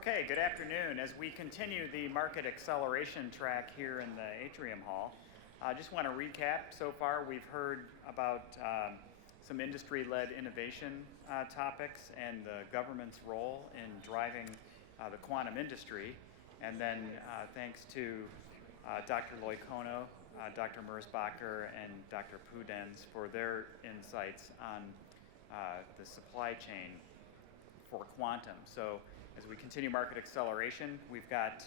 Okay, good afternoon. As we continue the market acceleration track here in the Atrium Hall, I just want to recap. So far, we've heard about some industry-led innovation topics and the government's role in driving the quantum industry. And then thanks to Dr. Loicono, Dr. Merzbacher, and Dr. Pudens for their insights on the supply chain for quantum. So as we continue market acceleration, we've got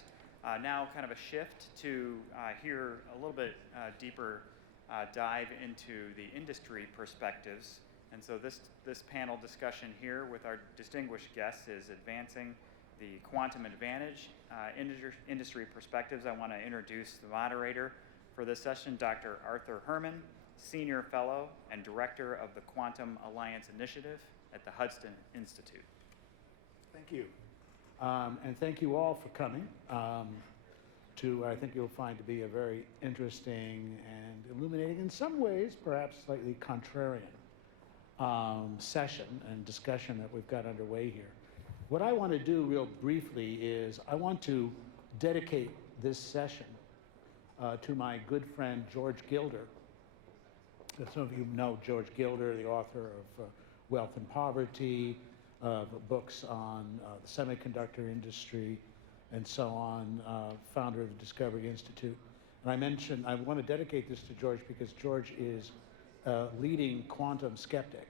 now kind of a shift to hear a little bit deeper dive into the industry perspectives. And so this panel discussion here with our distinguished guests is advancing the quantum advantage industry perspectives. I want to introduce the moderator for this session, Dr. Arthur Herman, Senior Fellow and Director of the Quantum Alliance Initiative at the Hudson Institute. Thank you. And thank you all for coming to, I think you'll find to be a very interesting and illuminating, in some ways, perhaps slightly contrarian session and discussion that we've got underway here. What I want to do real briefly is I want to dedicate this session to my good friend George Gilder. Some of you know George Gilder, the author of Wealth and Poverty, books on the semiconductor industry, and so on, founder of the Discovery Institute. And I want to dedicate this to George because George is a leading quantum skeptic.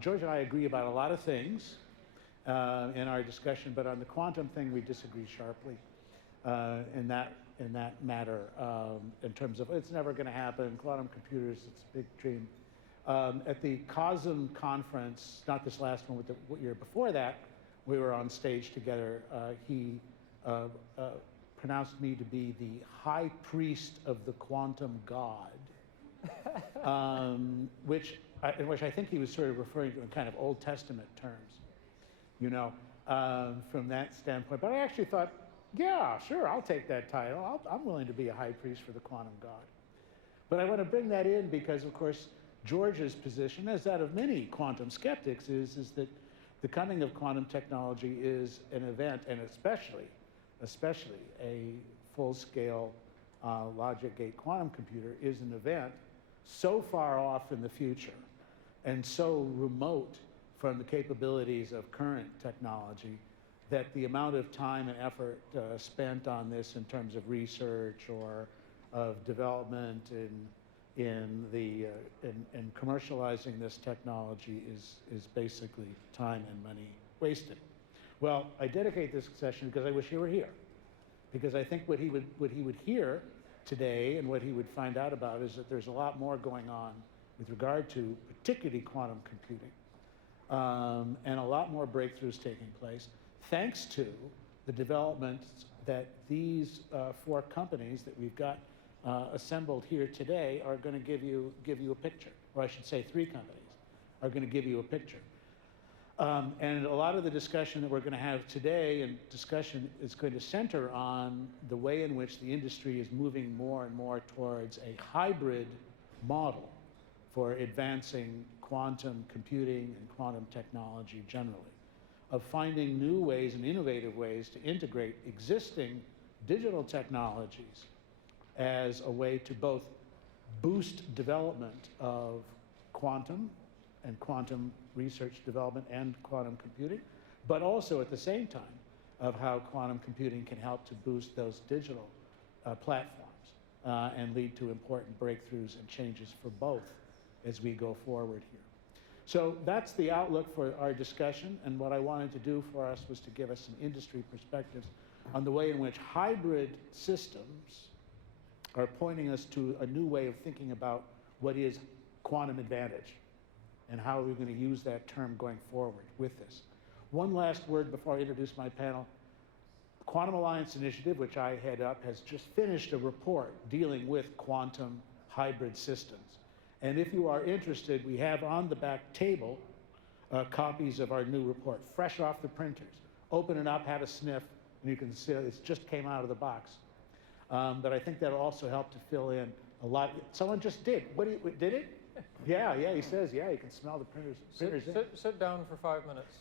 George and I agree about a lot of things in our discussion, but on the quantum thing we disagree sharply in that matter, in terms of it's never going to happen, quantum computers, it's a big dream. At the COSM conference, not this last one, but the year before that, we were on stage together. He pronounced me to be the high priest of the quantum god, which I think he was sort of referring to in kind of Old Testament terms, you know, from that standpoint. But I actually thought, yeah, sure, I'll take that title. I'm willing to be a high priest for the quantum god. But I want to bring that in because, of course, George's position, as that of many quantum skeptics, is that the coming of quantum technology is an event, and especially a full-scale logic gate quantum computer is an event so far off in the future and so remote from the capabilities of current technology that the amount of time and effort spent on this in terms of research or of development in commercializing this technology is basically time and money wasted. Well, I dedicate this session because I wish he were here, because I think what he would hear today and what he would find out about is that there's a lot more going on with regard to particularly quantum computing, and a lot more breakthroughs taking place thanks to the developments that these 4 companies that we've got assembled here today are going to give you a picture, or I should say 3 companies are going to give you a picture. And a lot of the discussion that we're going to have today and discussion is going to center on the way in which the industry is moving more and more towards a hybrid model for advancing quantum computing and quantum technology generally, of finding new ways and innovative ways to integrate existing digital technologies as a way to both boost development of quantum and quantum research development and quantum computing, but also at the same time of how quantum computing can help to boost those digital platforms and lead to important breakthroughs and changes for both as we go forward here. So that's the outlook for our discussion, and what I wanted to do for us was to give us some industry perspectives on the way in which hybrid systems are pointing us to a new way of thinking about what is quantum advantage and how we're going to use that term going forward with this. One last word before I introduce my panel. Quantum Alliance Initiative, which I head up, has just finished a report dealing with quantum hybrid systems. And if you are interested, we have on the back table copies of our new report, fresh off the printers. Open it up, have a sniff, and you can see it just came out of the box. But I think that'll also help to fill in a lot. Someone just did. Did it? Yeah, he says, yeah, you can smell the printers. Sit down for 5 minutes.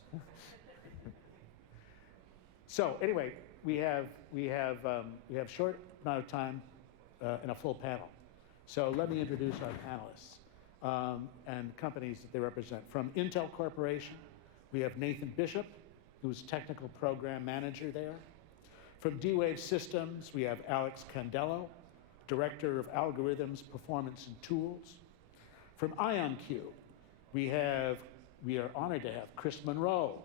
So anyway, we have short amount of time and a full panel. So let me introduce our panelists and companies that they represent. From Intel Corporation, we have Nathan Bishop, who's technical program manager there. From D-Wave Systems, we have Alex Condello, director of algorithms, performance, and tools. From IonQ, we are honored to have Chris Monroe,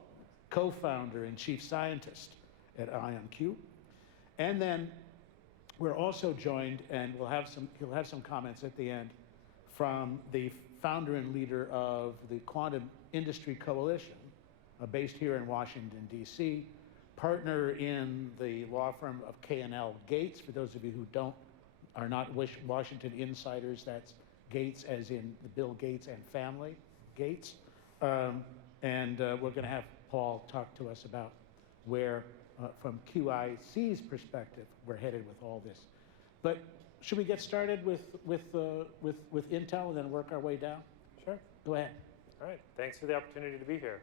co-founder and chief scientist at IonQ. And then we're also joined, and he'll have some comments at the end, from the founder and leader of the Quantum Industry Coalition, based here in Washington, D.C., partner in the law firm of K&L Gates. For those of you who are not Washington insiders, that's Gates as in the Bill Gates and family Gates. We're going to have Paul talk to us about where, from QIC's perspective, we're headed with all this. But should we get started with Intel and then work our way down? Sure. Go ahead. All right. Thanks for the opportunity to be here.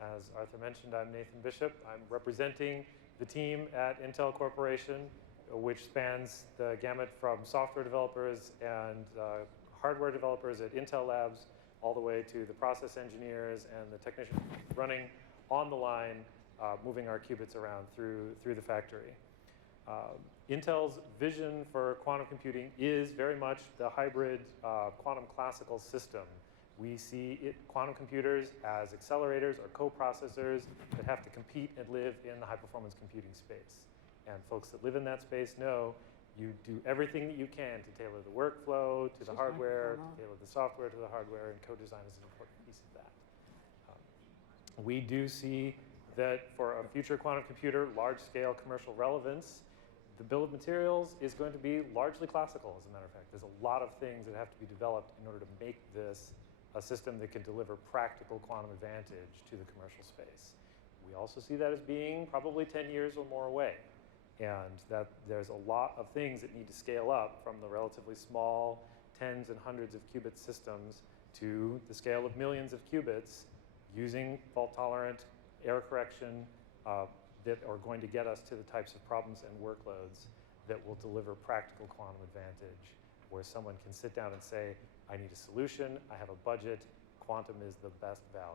As Arthur mentioned, I'm Nathan Bishop. I'm representing the team at Intel Corporation, which spans the gamut from software developers and hardware developers at Intel Labs, all the way to the process engineers and the technicians running on the line, moving our qubits around through the factory. Intel's vision for quantum computing is very much the hybrid quantum classical system. We see quantum computers as accelerators or co-processors that have to compete and live in the high-performance computing space. And folks that live in that space know you do everything that you can to tailor the workflow to the hardware, to tailor the software to the hardware, and co-design is an important piece of that. We do see that for a future quantum computer, large-scale commercial relevance, the bill of materials is going to be largely classical, as a matter of fact. There's a lot of things that have to be developed in order to make this a system that can deliver practical quantum advantage to the commercial space. We also see that as being probably 10 years or more away, and that there's a lot of things that need to scale up from the relatively small tens and hundreds of qubit systems to the scale of millions of qubits using fault-tolerant error correction that are going to get us to the types of problems and workloads that will deliver practical quantum advantage, where someone can sit down and say, I need a solution, I have a budget, quantum is the best value.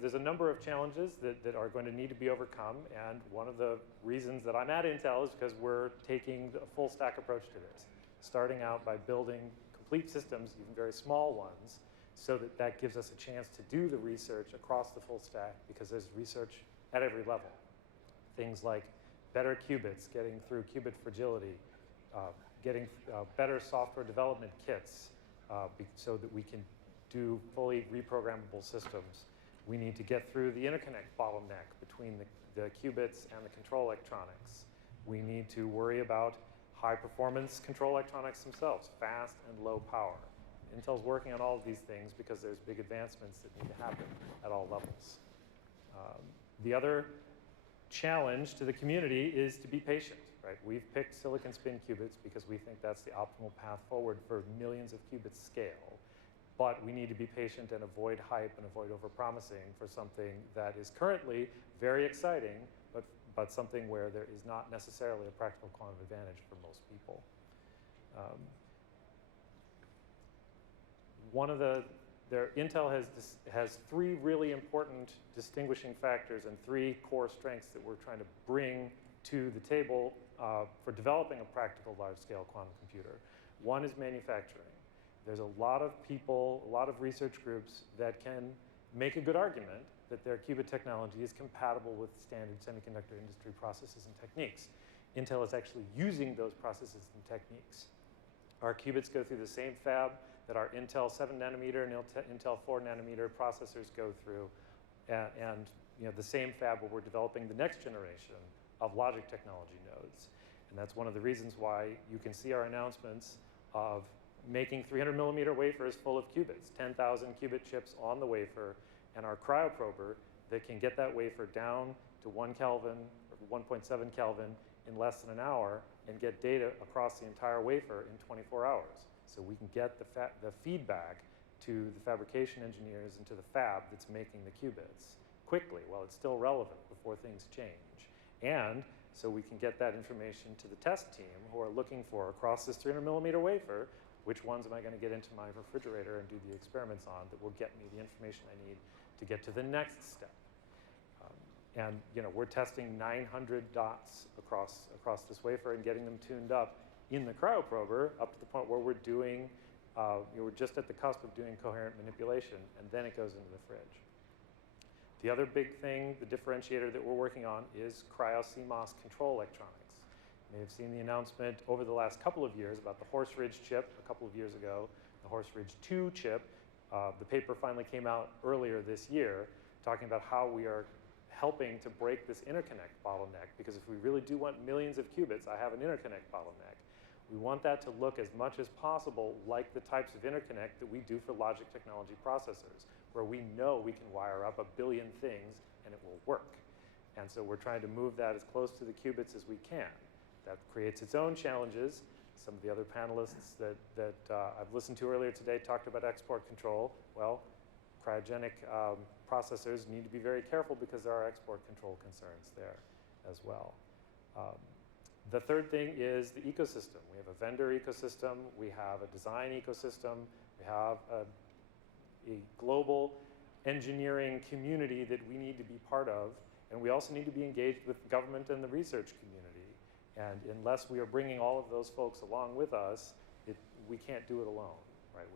There's a number of challenges that are going to need to be overcome, and one of the reasons that I'm at Intel is because we're taking a full stack approach to this, starting out by building complete systems, even very small ones, so that gives us a chance to do the research across the full stack, because there's research at every level. Things like better qubits, getting through qubit fragility, getting better software development kits so that we can do fully reprogrammable systems. We need to get through the interconnect bottleneck between the qubits and the control electronics. We need to worry about high performance control electronics themselves, fast and low power. Intel's working on all of these things because there's big advancements that need to happen at all levels. The other challenge to the community is to be patient, right? We've picked silicon spin qubits because we think that's the optimal path forward for millions of qubits scale. But we need to be patient and avoid hype and avoid overpromising for something that is currently very exciting, but something where there is not necessarily a practical quantum advantage for most people. Intel has three really important distinguishing factors and three core strengths that we're trying to bring to the table for developing a practical large-scale quantum computer. One is manufacturing. There's a lot of people, a lot of research groups that can make a good argument that their qubit technology is compatible with standard semiconductor industry processes and techniques. Intel is actually using those processes and techniques. Our qubits go through the same fab that our Intel 7 nanometer and Intel 4 nanometer processors go through, and the same fab where we're developing the next generation of logic technology nodes. And that's one of the reasons why you can see our announcements of making 300 millimeter wafers full of qubits, 10,000 qubit chips on the wafer, and our cryoprober that can get that wafer down to 1 Kelvin or 1.7 Kelvin in less than an hour and get data across the entire wafer in 24 hours. So we can get the feedback to the fabrication engineers and to the fab that's making the qubits. quickly while it's still relevant before things change. And so we can get that information to the test team who are looking for, across this 300 millimeter wafer, which ones am I going to get into my refrigerator and do the experiments on that will get me the information I need to get to the next step. And we're testing 900 dots across this wafer and getting them tuned up in the cryoprober up to the point where we're doing, we're just at the cusp of doing coherent manipulation, and then it goes into the fridge. The other big thing, the differentiator that we're working on, is cryo-CMOS control electronics. You may have seen the announcement over the last couple of years about the Horse Ridge chip a couple of years ago, the Horse Ridge 2 chip. The paper finally came out earlier this year talking about how we are helping to break this interconnect bottleneck, because if we really do want millions of qubits, I have an interconnect bottleneck. We want that to look as much as possible like the types of interconnect that we do for logic technology processors, where we know we can wire up 1 billion things and it will work. And so we're trying to move that as close to the qubits as we can. That creates its own challenges. Some of the other panelists that I've listened to earlier today talked about export control. Well, cryogenic processors need to be very careful because there are export control concerns there as well. The third thing is the ecosystem. We have a vendor ecosystem, we have a design ecosystem, we have a global engineering community that we need to be part of, and we also need to be engaged with the government and the research community. And unless we are bringing all of those folks along with us, we can't do it alone, right?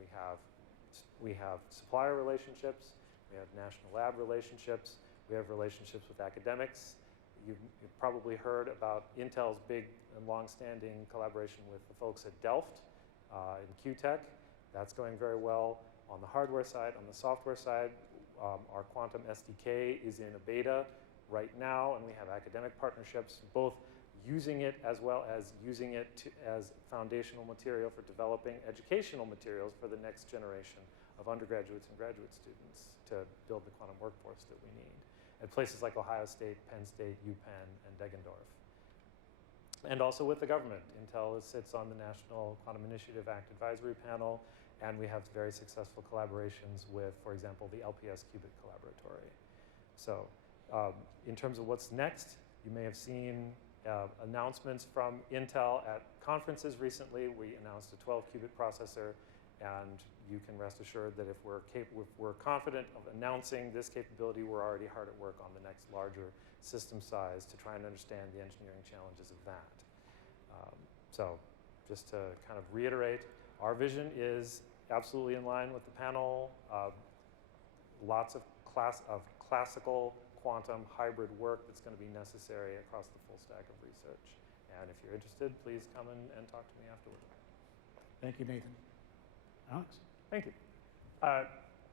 We have supplier relationships, we have national lab relationships, we have relationships with academics. You've probably heard about Intel's big and long-standing collaboration with the folks at Delft In-Q-Tel. That's going very well. On the hardware side, on the software side, our quantum SDK is in a beta right now, and we have academic partnerships, both using it as well as using it as foundational material for developing educational materials for the next generation of undergraduates and graduate students to build the quantum workforce that we need at places like Ohio State, Penn State, UPenn, and Deggendorf. And also with the government. Intel sits on the National Quantum Initiative Act Advisory Panel, and we have very successful collaborations with, for example, the LPS Qubit Collaboratory. So in terms of what's next, you may have seen announcements from Intel at conferences recently. We announced a 12-qubit processor, and you can rest assured that if we're confident of announcing this capability, we're already hard at work on the next larger system size to try and understand the engineering challenges of that. So just to kind of reiterate, our vision is absolutely in line with the panel. Lots of classical quantum hybrid work that's going to be necessary across the full stack of research. And if you're interested, please come and talk to me afterward. Thank you, Nathan. Alex? Thank you.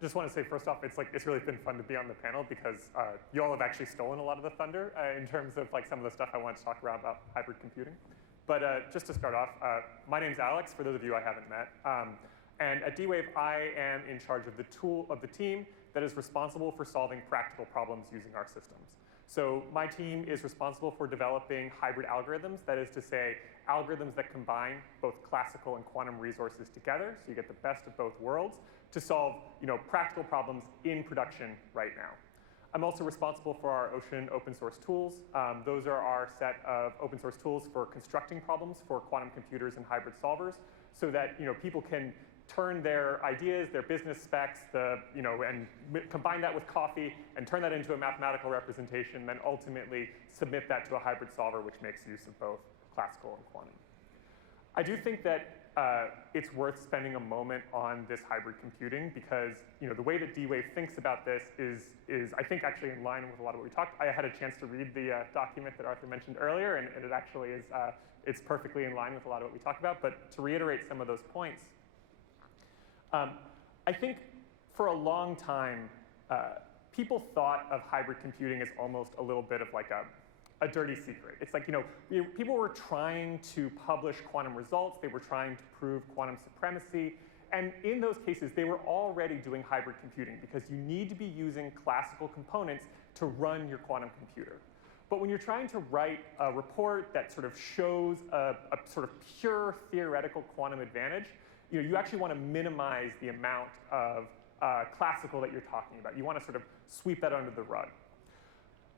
Just want to say first off, it's really been fun to be on the panel because you all have actually stolen a lot of the thunder in terms of some of the stuff I wanted to talk about hybrid computing. But just to start off, my name's Alex, for those of you I haven't met. And at D-Wave, I am in charge of the team that is responsible for solving practical problems using our systems. So my team is responsible for developing hybrid algorithms, that is to say, algorithms that combine both classical and quantum resources together, so you get the best of both worlds, to solve practical problems in production right now. I'm also responsible for our Ocean open source tools. Those are our set of open source tools for constructing problems for quantum computers and hybrid solvers, so that people can turn their ideas, their business specs, and combine that with coffee and turn that into a mathematical representation, then ultimately submit that to a hybrid solver, which makes use of both classical and quantum. I do think that it's worth spending a moment on this hybrid computing because the way that D-Wave thinks about this is I think actually in line with a lot of what we talked. I had a chance to read the document that Arthur mentioned earlier, and it actually is it's perfectly in line with a lot of what we talked about. But to reiterate some of those points, I think for a long time, people thought of hybrid computing as almost a little bit of a dirty secret. It's people were trying to publish quantum results. They were trying to prove quantum supremacy. And in those cases, they were already doing hybrid computing because you need to be using classical components to run your quantum computer. But when you're trying to write a report that sort of shows a sort of pure theoretical quantum advantage, you actually want to minimize the amount of classical that you're talking about. You want to sort of sweep that under the rug.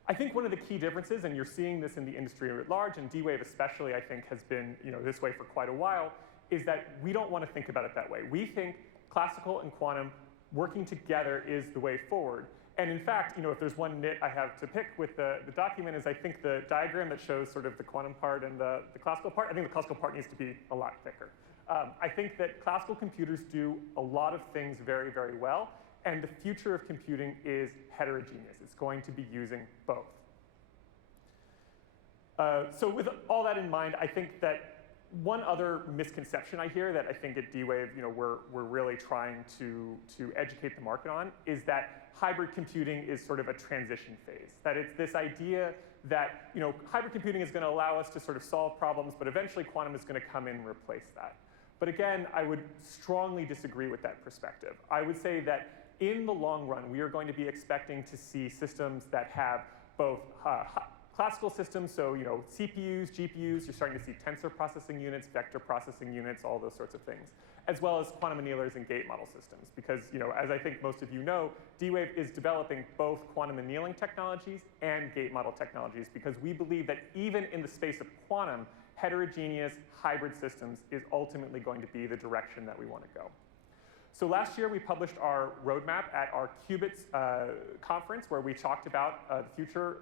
I think one of the key differences, and you're seeing this in the industry at large, and D-Wave especially, I think, has been this way for quite a while, is that we don't want to think about it that way. We think classical and quantum working together is the way forward. And in fact, if there's one nit I have to pick with the document is I think the diagram that shows sort of the quantum part and the classical part, I think the classical part needs to be a lot thicker. I think that classical computers do a lot of things very, very well, and the future of computing is heterogeneous. It's going to be using both. So with all that in mind, I think that one other misconception I hear that I think at D-Wave, we're really trying to educate the market on is that hybrid computing is sort of a transition phase. That it's this idea that hybrid computing is going to allow us to sort of solve problems, but eventually quantum is going to come in and replace that. But again, I would strongly disagree with that perspective. I would say that in the long run, we are going to be expecting to see systems that have both classical systems, so CPUs, GPUs, you're starting to see tensor processing units, vector processing units, all those sorts of things, as well as quantum annealers and gate model systems. Because as I think most of you know, D-Wave is developing both quantum annealing technologies and gate model technologies because we believe that even in the space of quantum, heterogeneous hybrid systems is ultimately going to be the direction that we want to go. So last year we published our roadmap at our Qubits conference where we talked about the future,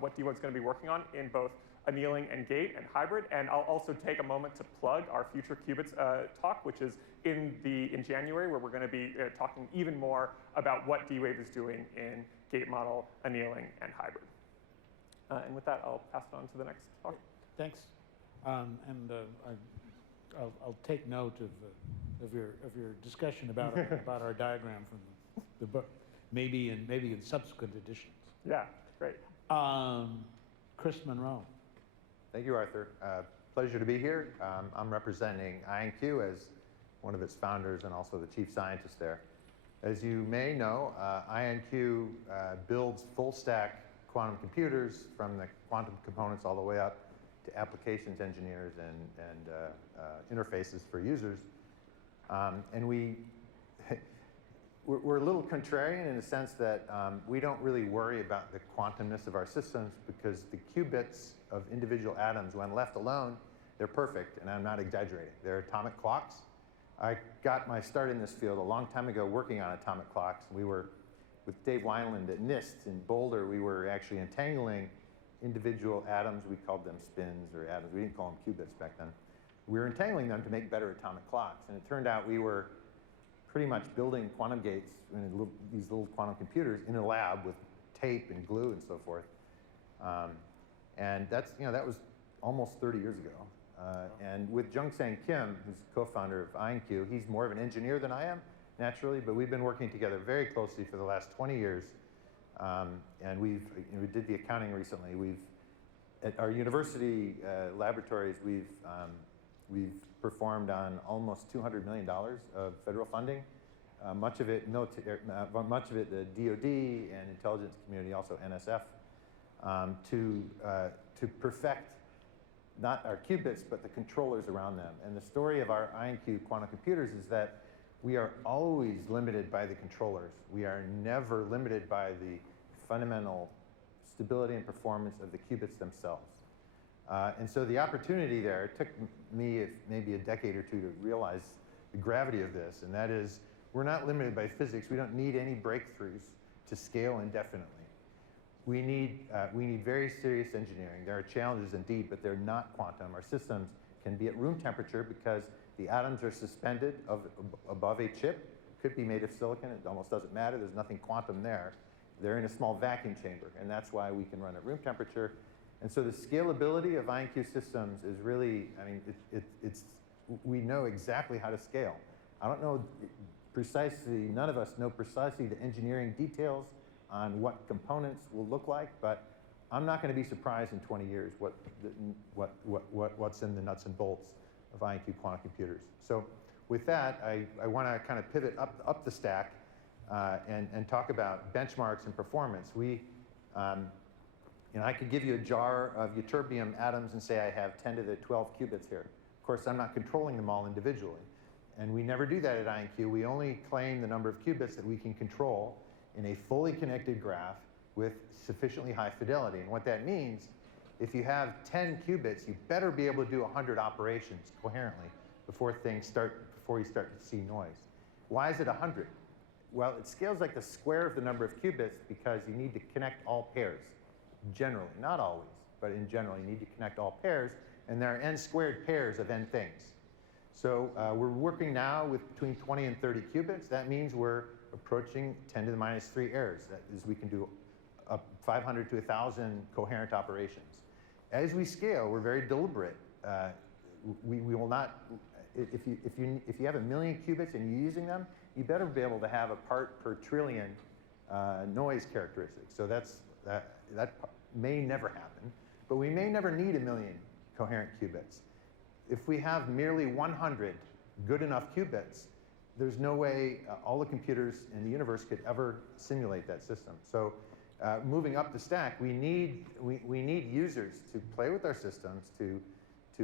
what D-Wave's going to be working on in both annealing and gate and hybrid. And I'll also take a moment to plug our future Qubits talk, which is in January, where we're going to be talking even more about what D-Wave is doing in gate model, annealing, and hybrid. And with that, I'll pass it on to the next talk. Thanks. I'll take note of your discussion about our diagram from the book, maybe in subsequent editions. Yeah, great. Chris Monroe. Thank you, Arthur. Pleasure to be here. I'm representing IonQ as one of its founders and also the chief scientist there. As you may know, IonQ builds full-stack quantum computers from the quantum components all the way up to applications engineers and interfaces for users. And we're a little contrarian in the sense that we don't really worry about the quantumness of our systems because the qubits of individual atoms, when left alone, they're perfect, and I'm not exaggerating. They're atomic clocks. I got my start in this field a long time ago working on atomic clocks. We were, with Dave Wineland at NIST in Boulder, we were actually entangling individual atoms. We called them spins or atoms. We didn't call them qubits back then. We were entangling them to make better atomic clocks. And it turned out we were pretty much building quantum gates in these little quantum computers in a lab with tape and glue and so forth. And that's, that was almost 30 years ago. And with Jurczak Kim, who's co-founder of IonQ, he's more of an engineer than I am, naturally, but we've been working together very closely for the last 20 years. And we did the accounting recently. At our university laboratories, we've performed on almost $200 million of federal funding. Much of it the DoD and intelligence community, also NSF, to perfect not our qubits, but the controllers around them. And the story of our IonQ quantum computers is that we are always limited by the controllers. We are never limited by the fundamental stability and performance of the qubits themselves. And so the opportunity there, it took me maybe a decade or two to realize the gravity of this, and that is we're not limited by physics. We don't need any breakthroughs to scale indefinitely. We need very serious engineering. There are challenges indeed, but they're not quantum. Our systems can be at room temperature because the atoms are suspended above a chip. Could be made of silicon. It almost doesn't matter. There's nothing quantum there. They're in a small vacuum chamber, and that's why we can run at room temperature. And so the scalability of IonQ systems is really, we know exactly how to scale. I don't know precisely, none of us know precisely the engineering details on what components will look like, but I'm not going to be surprised in 20 years what's in the nuts and bolts of IonQ quantum computers. So with that, I want to kind of pivot up the stack and talk about benchmarks and performance. I could give you a jar of ytterbium atoms and say I have 10 to the 12 qubits here. Of course, I'm not controlling them all individually. And we never do that at IonQ. We only claim the number of qubits that we can control in a fully connected graph with sufficiently high fidelity. And what that means, if you have 10 qubits, you better be able to do 100 operations coherently before you start to see noise. Why is it 100? Well, it scales like the square of the number of qubits because you need to connect all pairs, generally. Not always, but in general, you need to connect all pairs, and there are n squared pairs of n things. So we're working now with between 20 and 30 qubits. That means we're approaching 10 to the minus 3 errors. That is, we can do 500 to 1,000 coherent operations. As we scale, we're very deliberate. We will not, if you have 1 million qubits and you're using them, you better be able to have a part per trillion noise characteristics. So that may never happen, but we may never need 1 million coherent qubits. If we have merely 100 good enough qubits, there's no way all the computers in the universe could ever simulate that system. So moving up the stack, we need users to play with our systems, to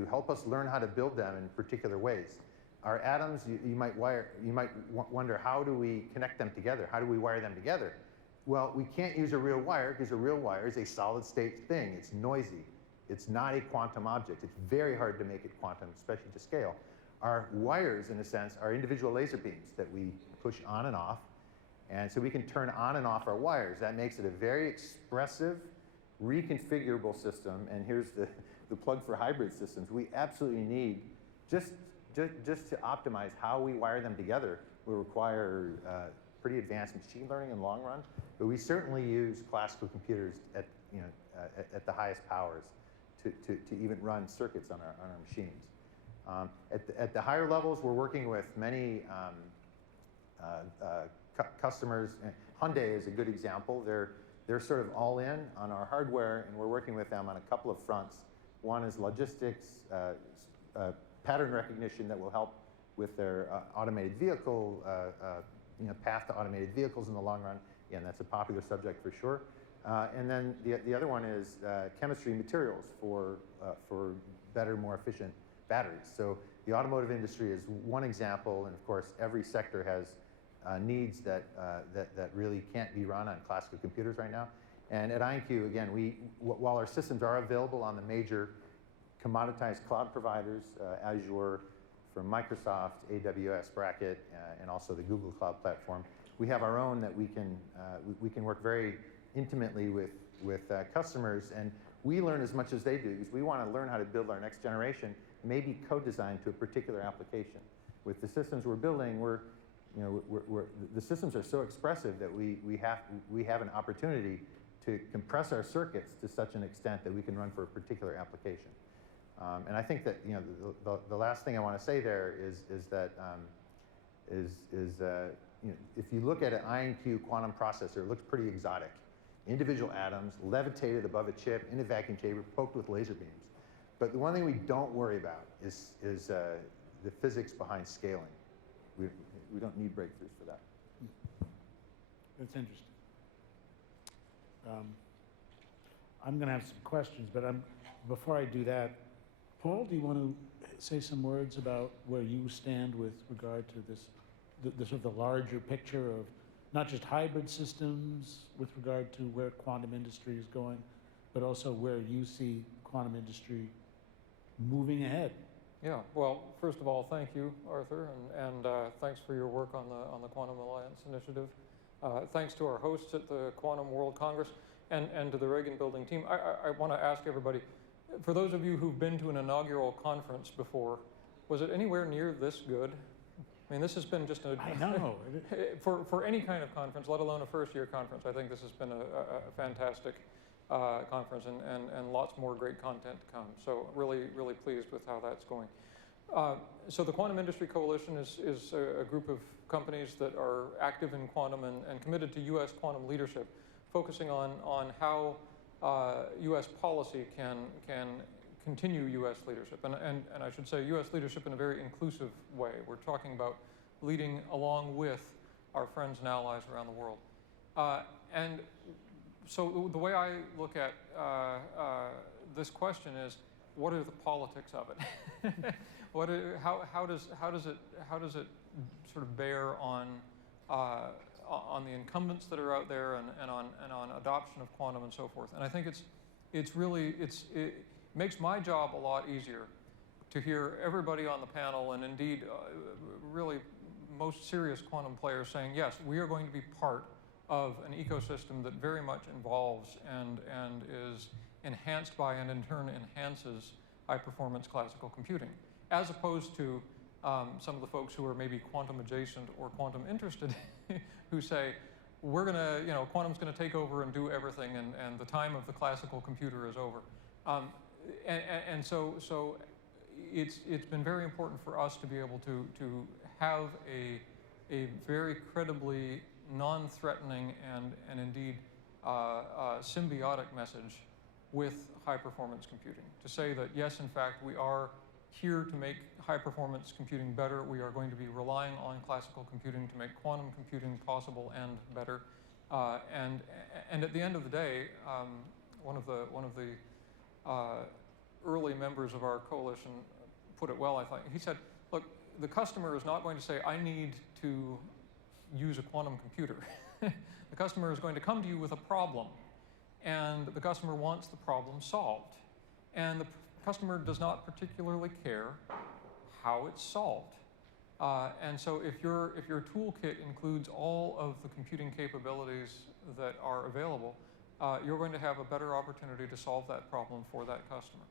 help us learn how to build them in particular ways. Our atoms, you might wonder, how do we connect them together? How do we wire them together? Well, we can't use a real wire because a real wire is a solid state thing. It's noisy. It's not a quantum object. It's very hard to make it quantum, especially to scale. Our wires, in a sense, are individual laser beams that we push on and off. And so we can turn on and off our wires. That makes it a very expressive, reconfigurable system. And here's the plug for hybrid systems. We absolutely need, just to optimize how we wire them together, will require pretty advanced machine learning in the long run. But we certainly use classical computers at the highest powers to even run circuits on our machines. At the higher levels, we're working with many customers. Hyundai is a good example. They're sort of all in on our hardware, and we're working with them on a couple of fronts. One is logistics, pattern recognition that will help with their automated vehicle, path to automated vehicles in the long run. Again, that's a popular subject for sure. And then the other one is chemistry materials for better, more efficient batteries. So the automotive industry is one example, and of course, every sector has needs that really can't be run on classical computers right now. And at IonQ, again, while our systems are available on the major commoditized cloud providers, Azure from Microsoft, AWS Bracket, and also the Google Cloud Platform, we have our own that we can work very intimately with customers, and we learn as much as they do because we want to learn how to build our next generation, maybe co-designed to a particular application. With the systems we're building, the systems are so expressive that we have an opportunity to compress our circuits to such an extent that we can run for a particular application. And I think that the last thing I want to say there is that if you look at an IonQ quantum processor, it looks pretty exotic. Individual atoms levitated above a chip in a vacuum chamber, poked with laser beams. But the one thing we don't worry about is the physics behind scaling. We don't need breakthroughs for that. That's interesting. I'm going to have some questions, but before I do that, Paul, do you want to say some words about where you stand with regard to the sort of the larger picture of not just hybrid systems with regard to where quantum industry is going, but also where you see quantum industry moving ahead? Yeah, well, first of all, thank you, Arthur, and thanks for your work on the Quantum Alliance Initiative. Thanks to our hosts at the Quantum World Congress and to the Reagan Building team. I want to ask everybody, for those of you who've been to an inaugural conference before, was it anywhere near this good? I mean, this has been just a... I know. for any kind of conference, let alone a first-year conference, I think this has been a fantastic conference and lots more great content to come. So really, really pleased with how that's going. So the Quantum Industry Coalition is a group of companies that are active in quantum and committed to U.S. quantum leadership, focusing on how U.S. policy can continue U.S. leadership. And I should say U.S. leadership in a very inclusive way. We're talking about leading along with our friends and allies around the world. And so the way I look at this question is, what are the politics of it? how does it sort of bear on on the incumbents that are out there and on adoption of quantum and so forth. And I think it makes my job a lot easier to hear everybody on the panel, and indeed really most serious quantum players saying, yes, we are going to be part of an ecosystem that very much involves and is enhanced by and in turn enhances high-performance classical computing, as opposed to some of the folks who are maybe quantum adjacent or quantum interested who say, we're going to, quantum's going to take over and do everything, and the time of the classical computer is over. So it's been very important for us to be able to have a very credibly non-threatening and indeed symbiotic message with high-performance computing. To say that, yes, in fact, we are here to make high-performance computing better. We are going to be relying on classical computing to make quantum computing possible and better. And at the end of the day, one of the early members of our coalition put it well, I think. He said, look, the customer is not going to say, I need to use a quantum computer. The customer is going to come to you with a problem, and the customer wants the problem solved. And the customer does not particularly care how it's solved. And so if your toolkit includes all of the computing capabilities that are available, you're going to have a better opportunity to solve that problem for that customer.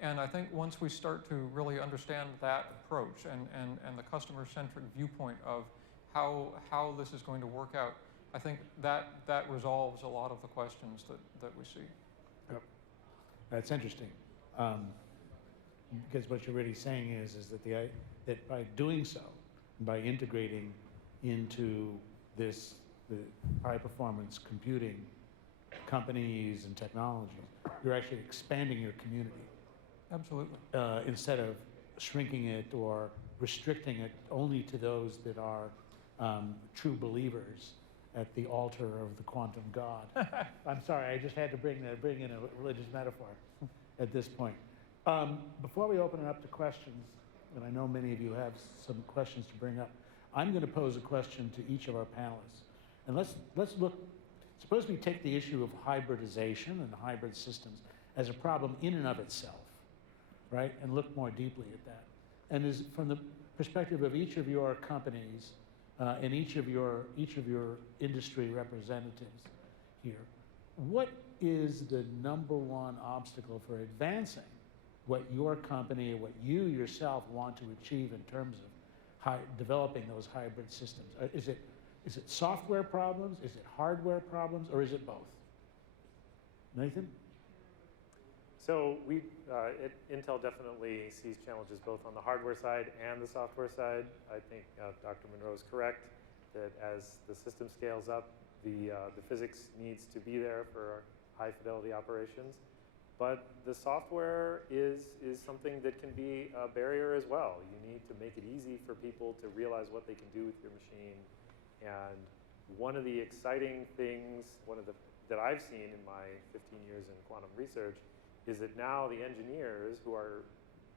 And I think once we start to really understand that approach and the customer-centric viewpoint of how this is going to work out, I think that resolves a lot of the questions that we see. Yep. That's interesting. Because what you're really saying is that by doing so, by integrating into the high-performance computing companies and technologies, you're actually expanding your community. Absolutely. Instead of shrinking it or restricting it only to those that are true believers at the altar of the quantum god. I'm sorry, I just had to bring in a religious metaphor at this point. Before we open it up to questions, and I know many of you have some questions to bring up, I'm going to pose a question to each of our panelists. And let's look, suppose we take the issue of hybridization and hybrid systems as a problem in and of itself, right? And look more deeply at that. And is from the perspective of each of your companies and each of your industry representatives here, what is the #1 obstacle for advancing what your company or what you yourself want to achieve in terms of developing those hybrid systems? Is it software problems? Is it hardware problems? Or is it both? Nathan? So we at Intel definitely sees challenges both on the hardware side and the software side. I think Dr. Monroe is correct that as the system scales up, the physics needs to be there for high fidelity operations. But the software is something that can be a barrier as well. You need to make it easy for people to realize what they can do with your machine. And one of the exciting things, that I've seen in my 15 years in quantum research, is that now the engineers who are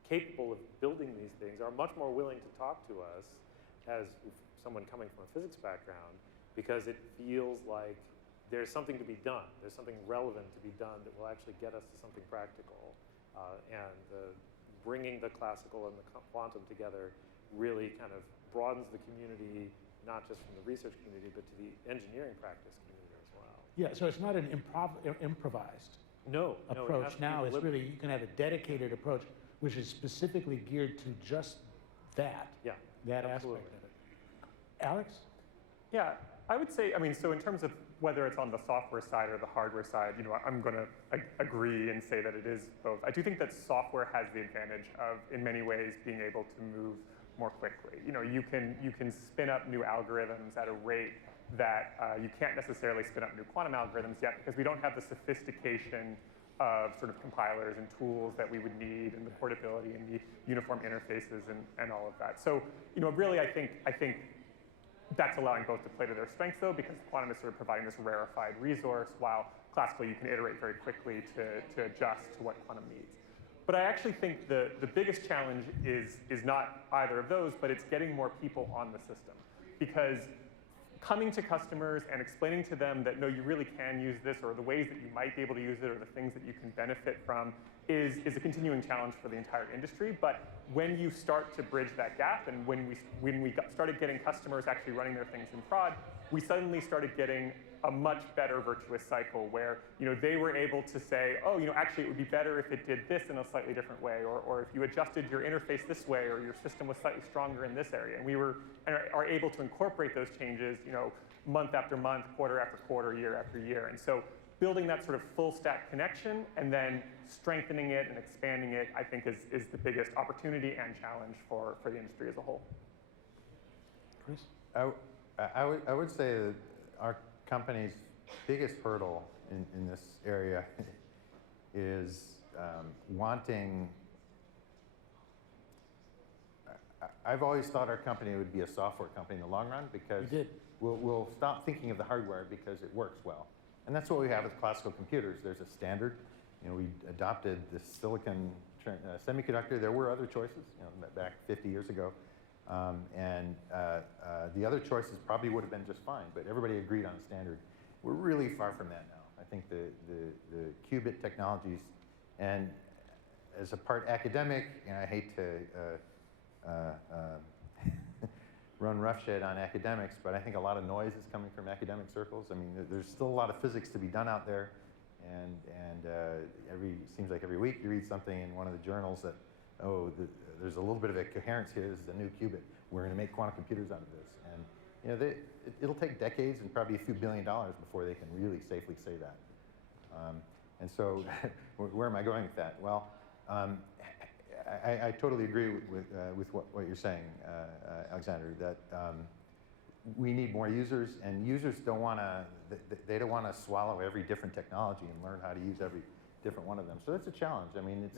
capable of building these things are much more willing to talk to us as someone coming from a physics background, because it feels like there's something to be done. There's something relevant to be done that will actually get us to something practical. And bringing the classical and the quantum together really kind of broadens the community, not just from the research community, but to the engineering practice community as well. Yeah, so it's not an improvised approach. Now it's really, you can have a dedicated approach which is specifically geared to just that Absolutely. aspect of it. Alex? Yeah, I would say, so in terms of whether it's on the software side or the hardware side, I'm going to agree and say that it is both. I do think that software has the advantage of, in many ways, being able to move more quickly. You can spin up new algorithms at a rate that you can't necessarily spin up new quantum algorithms yet, because we don't have the sophistication of sort of compilers and tools that we would need, and the portability and the uniform interfaces and all of that. So, really, I think that's allowing both to play to their strengths, though, because quantum is sort of providing this rarefied resource, while classically you can iterate very quickly to adjust to what quantum needs. But I actually think the biggest challenge is not either of those, but it's getting more people on the system. Because coming to customers and explaining to them that, no, you really can use this, or the ways that you might be able to use it, or the things that you can benefit from is a continuing challenge for the entire industry. But when you start to bridge that gap, and when we started getting customers actually running their things in prod, we suddenly started getting a much better virtuous cycle where they were able to say, oh, actually it would be better if it did this in a slightly different way, or if you adjusted your interface this way, or your system was slightly stronger in this area. And we are able to incorporate those changes, month after month, quarter after quarter, year after year. And so building that sort of full stack connection and then strengthening it and expanding it, I think is the biggest opportunity and challenge for the industry as a whole. Chris? I would say that our company's biggest hurdle in this area is wanting. I've always thought our company would be a software company in the long run because we'll stop thinking of the hardware because it works well. And that's what we have with classical computers. There's a standard. We adopted the silicon semiconductor. There were other choices back 50 years ago. And the other choices probably would have been just fine, but everybody agreed on a standard. We're really far from that now. I think the qubit technologies, and as a part academic, I hate to run roughshad on academics, but I think a lot of noise is coming from academic circles. I mean, there's still a lot of physics to be done out there, and seems like every week you read something in one of the journals that, there's a little bit of a coherence here. This is a new qubit. We're going to make quantum computers out of this. And it'll take decades and probably a few $1 billion before they can really safely say that. And so where am I going with that? Well, I totally agree with what you're saying, Alexander, that we need more users, and users don't want to swallow every different technology and learn how to use every different one of them. So that's a challenge. I mean,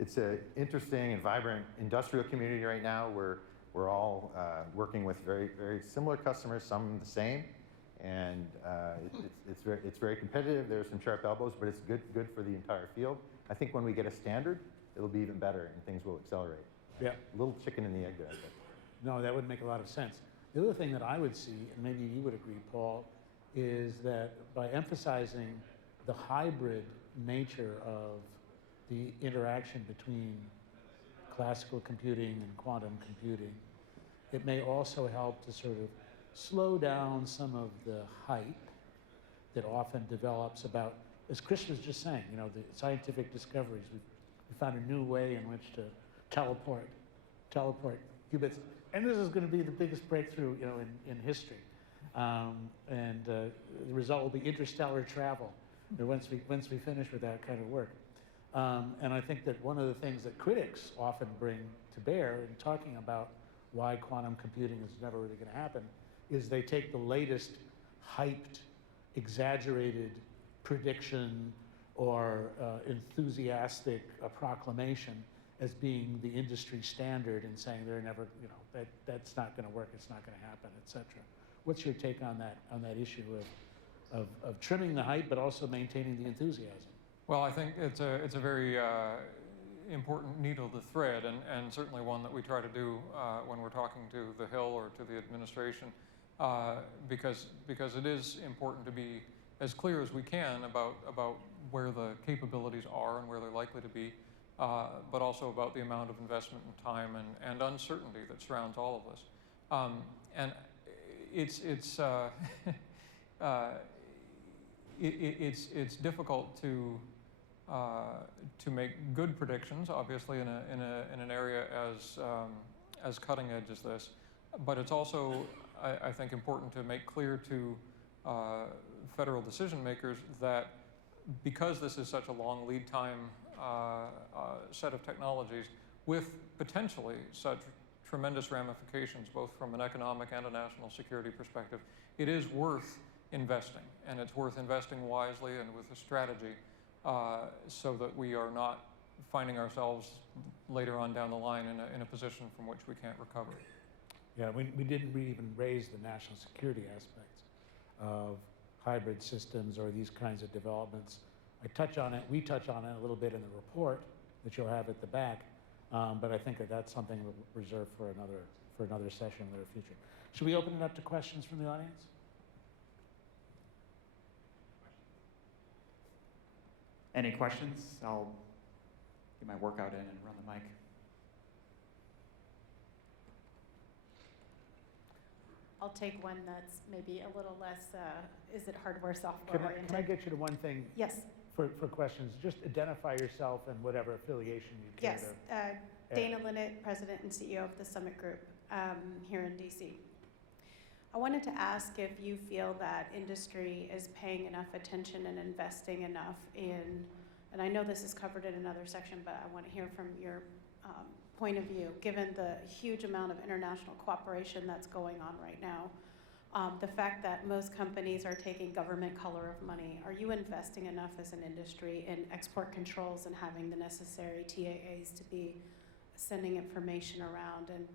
it's an interesting and vibrant industrial community right now where we're all working with very, very similar customers, some the same, and it's very competitive. There's some sharp elbows, but it's good for the entire field. I think when we get a standard, it'll be even better and things will accelerate. Yeah. A little chicken and the egg there. No, that would make a lot of sense. The other thing that I would see, and maybe you would agree, Paul, is that by emphasizing the hybrid nature of the interaction between classical computing and quantum computing, it may also help to sort of slow down some of the hype that often develops about, as Chris was just saying, the scientific discoveries. We found a new way in which to teleport qubits. And this is going to be the biggest breakthrough, in history. And the result will be interstellar travel once we finish with that kind of work. And I think that one of the things that critics often bring to bear in talking about why quantum computing is never really going to happen is they take the latest hyped, exaggerated prediction or enthusiastic proclamation as being the industry standard and saying they're never, that's not going to work, it's not going to happen, etc. What's your take on that issue of trimming the hype but also maintaining the enthusiasm? Well, I think it's a very important needle to thread, and certainly one that we try to do when we're talking to the Hill or to the administration, because it is important to be as clear as we can about where the capabilities are and where they're likely to be, but also about the amount of investment and time and uncertainty that surrounds all of this. And it's difficult to make good predictions, obviously, in an area as cutting edge as this. But it's also, I think, important to make clear to federal decision makers that because this is such a long lead time set of technologies with potentially such tremendous ramifications, both from an economic and a national security perspective, it is worth investing, and it's worth investing wisely and with a strategy so that we are not finding ourselves later on down the line in a position from which we can't recover. Yeah, we didn't really even raise the national security aspects of hybrid systems or these kinds of developments. We touch on it a little bit in the report that you'll have at the back, but I think that's something we'll reserve for another session in the future. Should we open it up to questions from the audience? Any questions? I'll get my workout in and run the mic. I'll take one that's maybe a little less, is it hardware, software oriented? Can I get you to one thing Yes, for questions? Just identify yourself and whatever affiliation you care yes. to. Dana Linnett, President and CEO of the Summit Group here in DC. I wanted to ask if you feel that industry is paying enough attention and investing enough in, and I know this is covered in another section, but I want to hear from your point of view, given the huge amount of international cooperation that's going on right now. The fact that most companies are taking government color of money, are you investing enough as an industry in export controls and having the necessary TAAs to be sending information around? And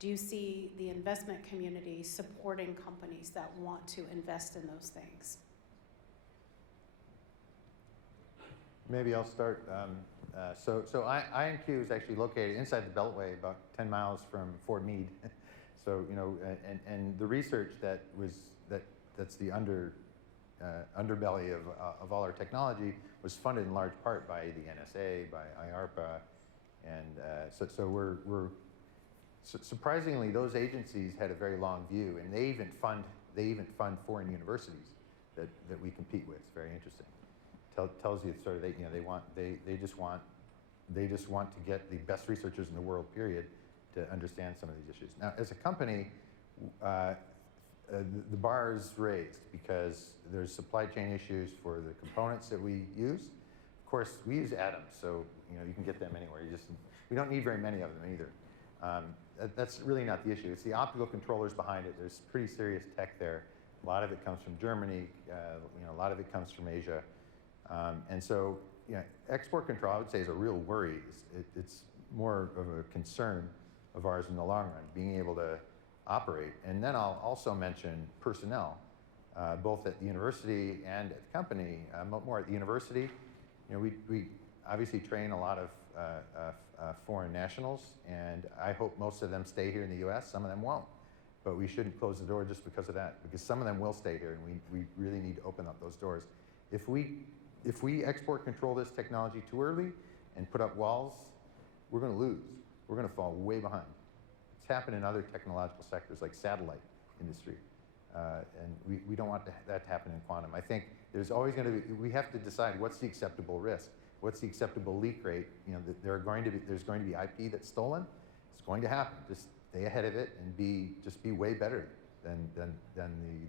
do you see the investment community supporting companies that want to invest in those things? Maybe I'll start. So IonQ is actually located inside the Beltway, about 10 miles from Fort Meade. So and the research that's the underbelly of all our technology was funded in large part by the NSA, by IARPA, and so we're surprisingly, those agencies had a very long view, and they even fund foreign universities that we compete with. It's very interesting. Tells you sort of they just want to get the best researchers in the world, period, to understand some of these issues. Now, as a company, the bar is raised because there's supply chain issues for the components that we use. Of course, we use atoms, so you can get them anywhere. We don't need very many of them either. That's really not the issue. It's the optical controllers behind it. There's pretty serious tech there. A lot of it comes from Germany. A lot of it comes from Asia. And so, export control, I would say, is a real worry. It's more of a concern of ours in the long run, being able to operate. And then I'll also mention personnel, both at the university and at the company. More at the university, we obviously train a lot of foreign nationals, and I hope most of them stay here in the U.S. Some of them won't. But we shouldn't close the door just because of that, because some of them will stay here, and we really need to open up those doors. If we export control this technology too early and put up walls, we're going to lose. We're going to fall way behind. It's happened in other technological sectors like satellite industry, and we don't want that to happen in quantum. I think there's always going to be. We have to decide what's the acceptable risk, what's the acceptable leak rate. There's going to be IP that's stolen. It's going to happen. Just stay ahead of it and be way better than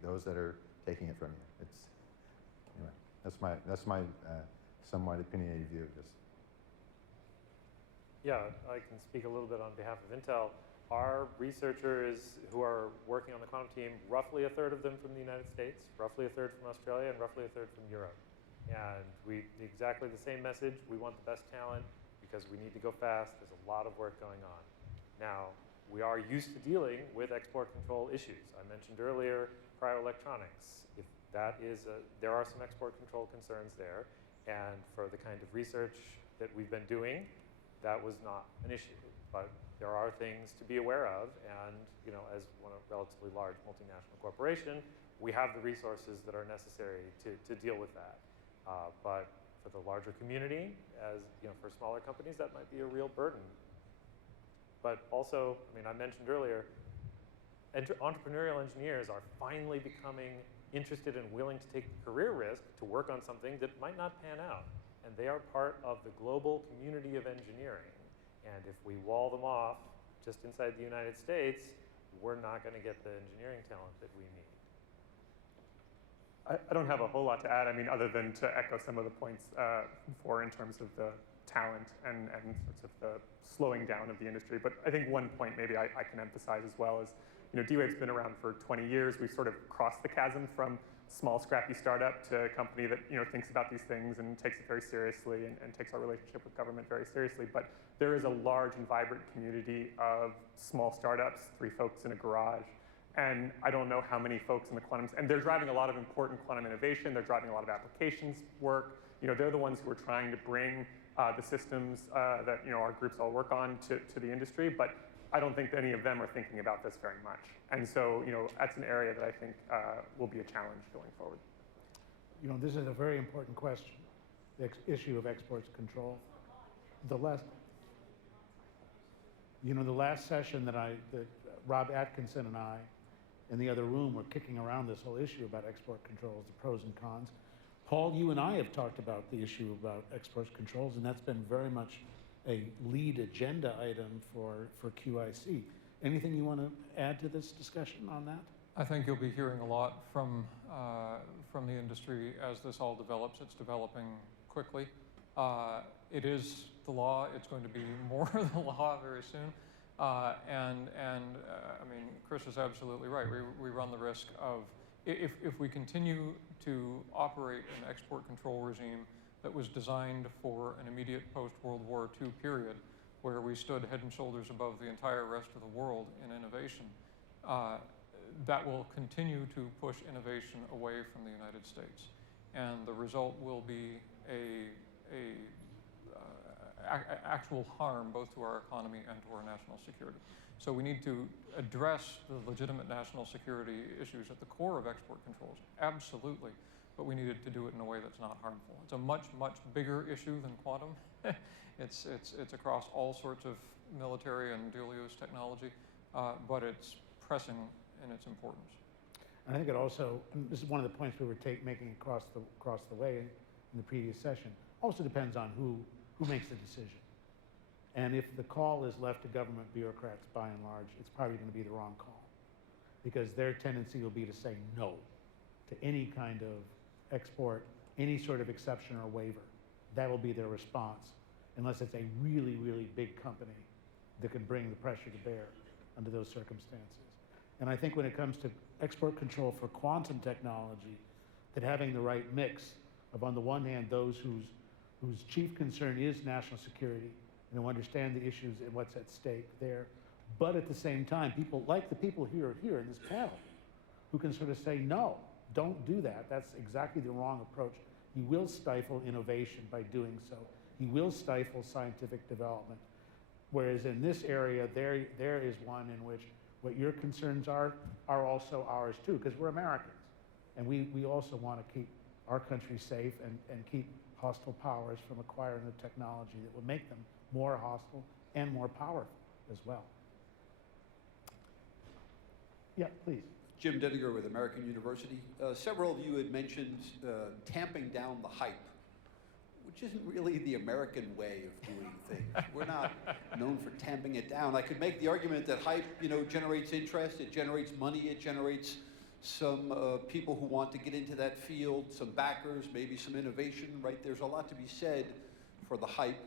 those that are taking it from you. That's my somewhat opinionated view of this. Yeah, I can speak a little bit on behalf of Intel. Our researchers who are working on the quantum team, roughly a third of them from the United States, roughly a third from Australia, and roughly a third from Europe. And exactly the same message. We want the best talent because we need to go fast. There's a lot of work going on. Now, we are used to dealing with export control issues. I mentioned earlier cryoelectronics. If that is there are some export control concerns there, and for the kind of research that we've been doing, that was not an issue. But there are things to be aware of, and as a relatively large multinational corporation, we have the resources that are necessary to deal with that. But for the larger community, for smaller companies, that might be a real burden. But also, I mentioned earlier, entrepreneurial engineers are finally becoming interested and willing to take the career risk to work on something that might not pan out. And they are part of the global community of engineering. And if we wall them off just inside the United States, we're not going to get the engineering talent that we need. I don't have a whole lot to add, other than to echo some of the points before in terms of the talent and sorts of the slowing down of the industry. But I think one point maybe I can emphasize as well is, D-Wave's been around for 20 years. We've sort of crossed the chasm from small, scrappy startup to a company that thinks about these things and takes it very seriously and takes our relationship with government very seriously. But there is a large and vibrant community of small startups, 3 folks in a garage. And I don't know how many folks in the quantum, and they're driving a lot of important quantum innovation. They're driving a lot of applications work. They're the ones who are trying to bring the systems that our groups all work on to the industry. But I don't think any of them are thinking about this very much. And so, that's an area that I think will be a challenge going forward. This is a very important question, the issue of exports control. The last session that Rob Atkinson and I in the other room were kicking around this whole issue about export controls, the pros and cons. Paul, you and I have talked about the issue about export controls, and that's been very much a lead agenda item for QIC. Anything you want to add to this discussion on that? I think you'll be hearing a lot from the industry as this all develops. It's developing quickly. It is the law. It's going to be more the law very soon. I mean, Chris is absolutely right. We run the risk of, if we continue to operate an export control regime that was designed for an immediate post-World War II period, where we stood head and shoulders above the entire rest of the world in innovation, that will continue to push innovation away from the United States. And the result will be actual harm both to our economy and to our national security. So we need to address the legitimate national security issues at the core of export controls, absolutely, but we needed to do it in a way that's not harmful. It's a much, much bigger issue than quantum. It's across all sorts of military and dual-use technology, but it's pressing in its importance. And I think it also, and this is one of the points we were making across the way in the previous session, also depends on who makes the decision. And if the call is left to government bureaucrats, by and large, it's probably going to be the wrong call, because their tendency will be to say no to any kind of export, any sort of exception or waiver. That will be their response, unless it's a really, really big company that can bring the pressure to bear under those circumstances. And I think when it comes to export control for quantum technology, that having the right mix of, on the one hand, those whose chief concern is national security and who understand the issues and what's at stake there, but at the same time, people like the people here in this panel, who can sort of say, no, don't do that. That's exactly the wrong approach. He will stifle innovation by doing so. He will stifle scientific development. Whereas in this area, there is one in which what your concerns are also ours too, because we're Americans. And we also want to keep our country safe and keep hostile powers from acquiring the technology that will make them more hostile and more powerful as well. Yeah, please. Jim Didiger with American University. Several of you had mentioned tamping down the hype, which isn't really the American way of doing things. We're not known for tamping it down. I could make the argument that hype, generates interest, it generates money, it generates some people who want to get into that field, some backers, maybe some innovation, right? There's a lot to be said for the hype.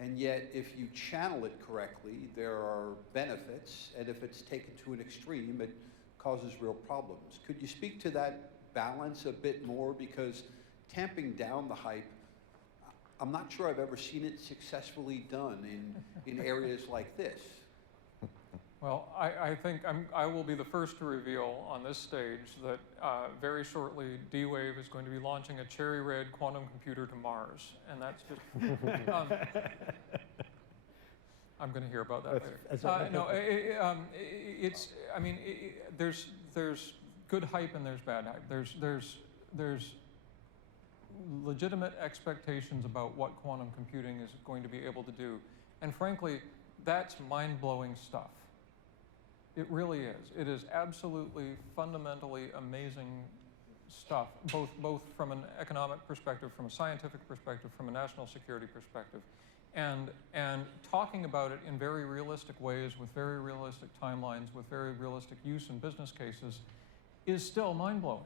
And yet, if you channel it correctly, there are benefits. And if it's taken to an extreme, it causes real problems. Could you speak to that balance a bit more? Because tamping down the hype, I'm not sure I've ever seen it successfully done in areas like this. Well, I think I will be the first to reveal on this stage that very shortly D-Wave is going to be launching a cherry red quantum computer to Mars, and that's just. I'm going to hear about that later. There's good hype and there's bad hype. There's legitimate expectations about what quantum computing is going to be able to do, and frankly, that's mind-blowing stuff. It really is. It is absolutely fundamentally amazing stuff, both from an economic perspective, from a scientific perspective, from a national security perspective. And talking about it in very realistic ways, with very realistic timelines, with very realistic use and business cases, is still mind-blowing.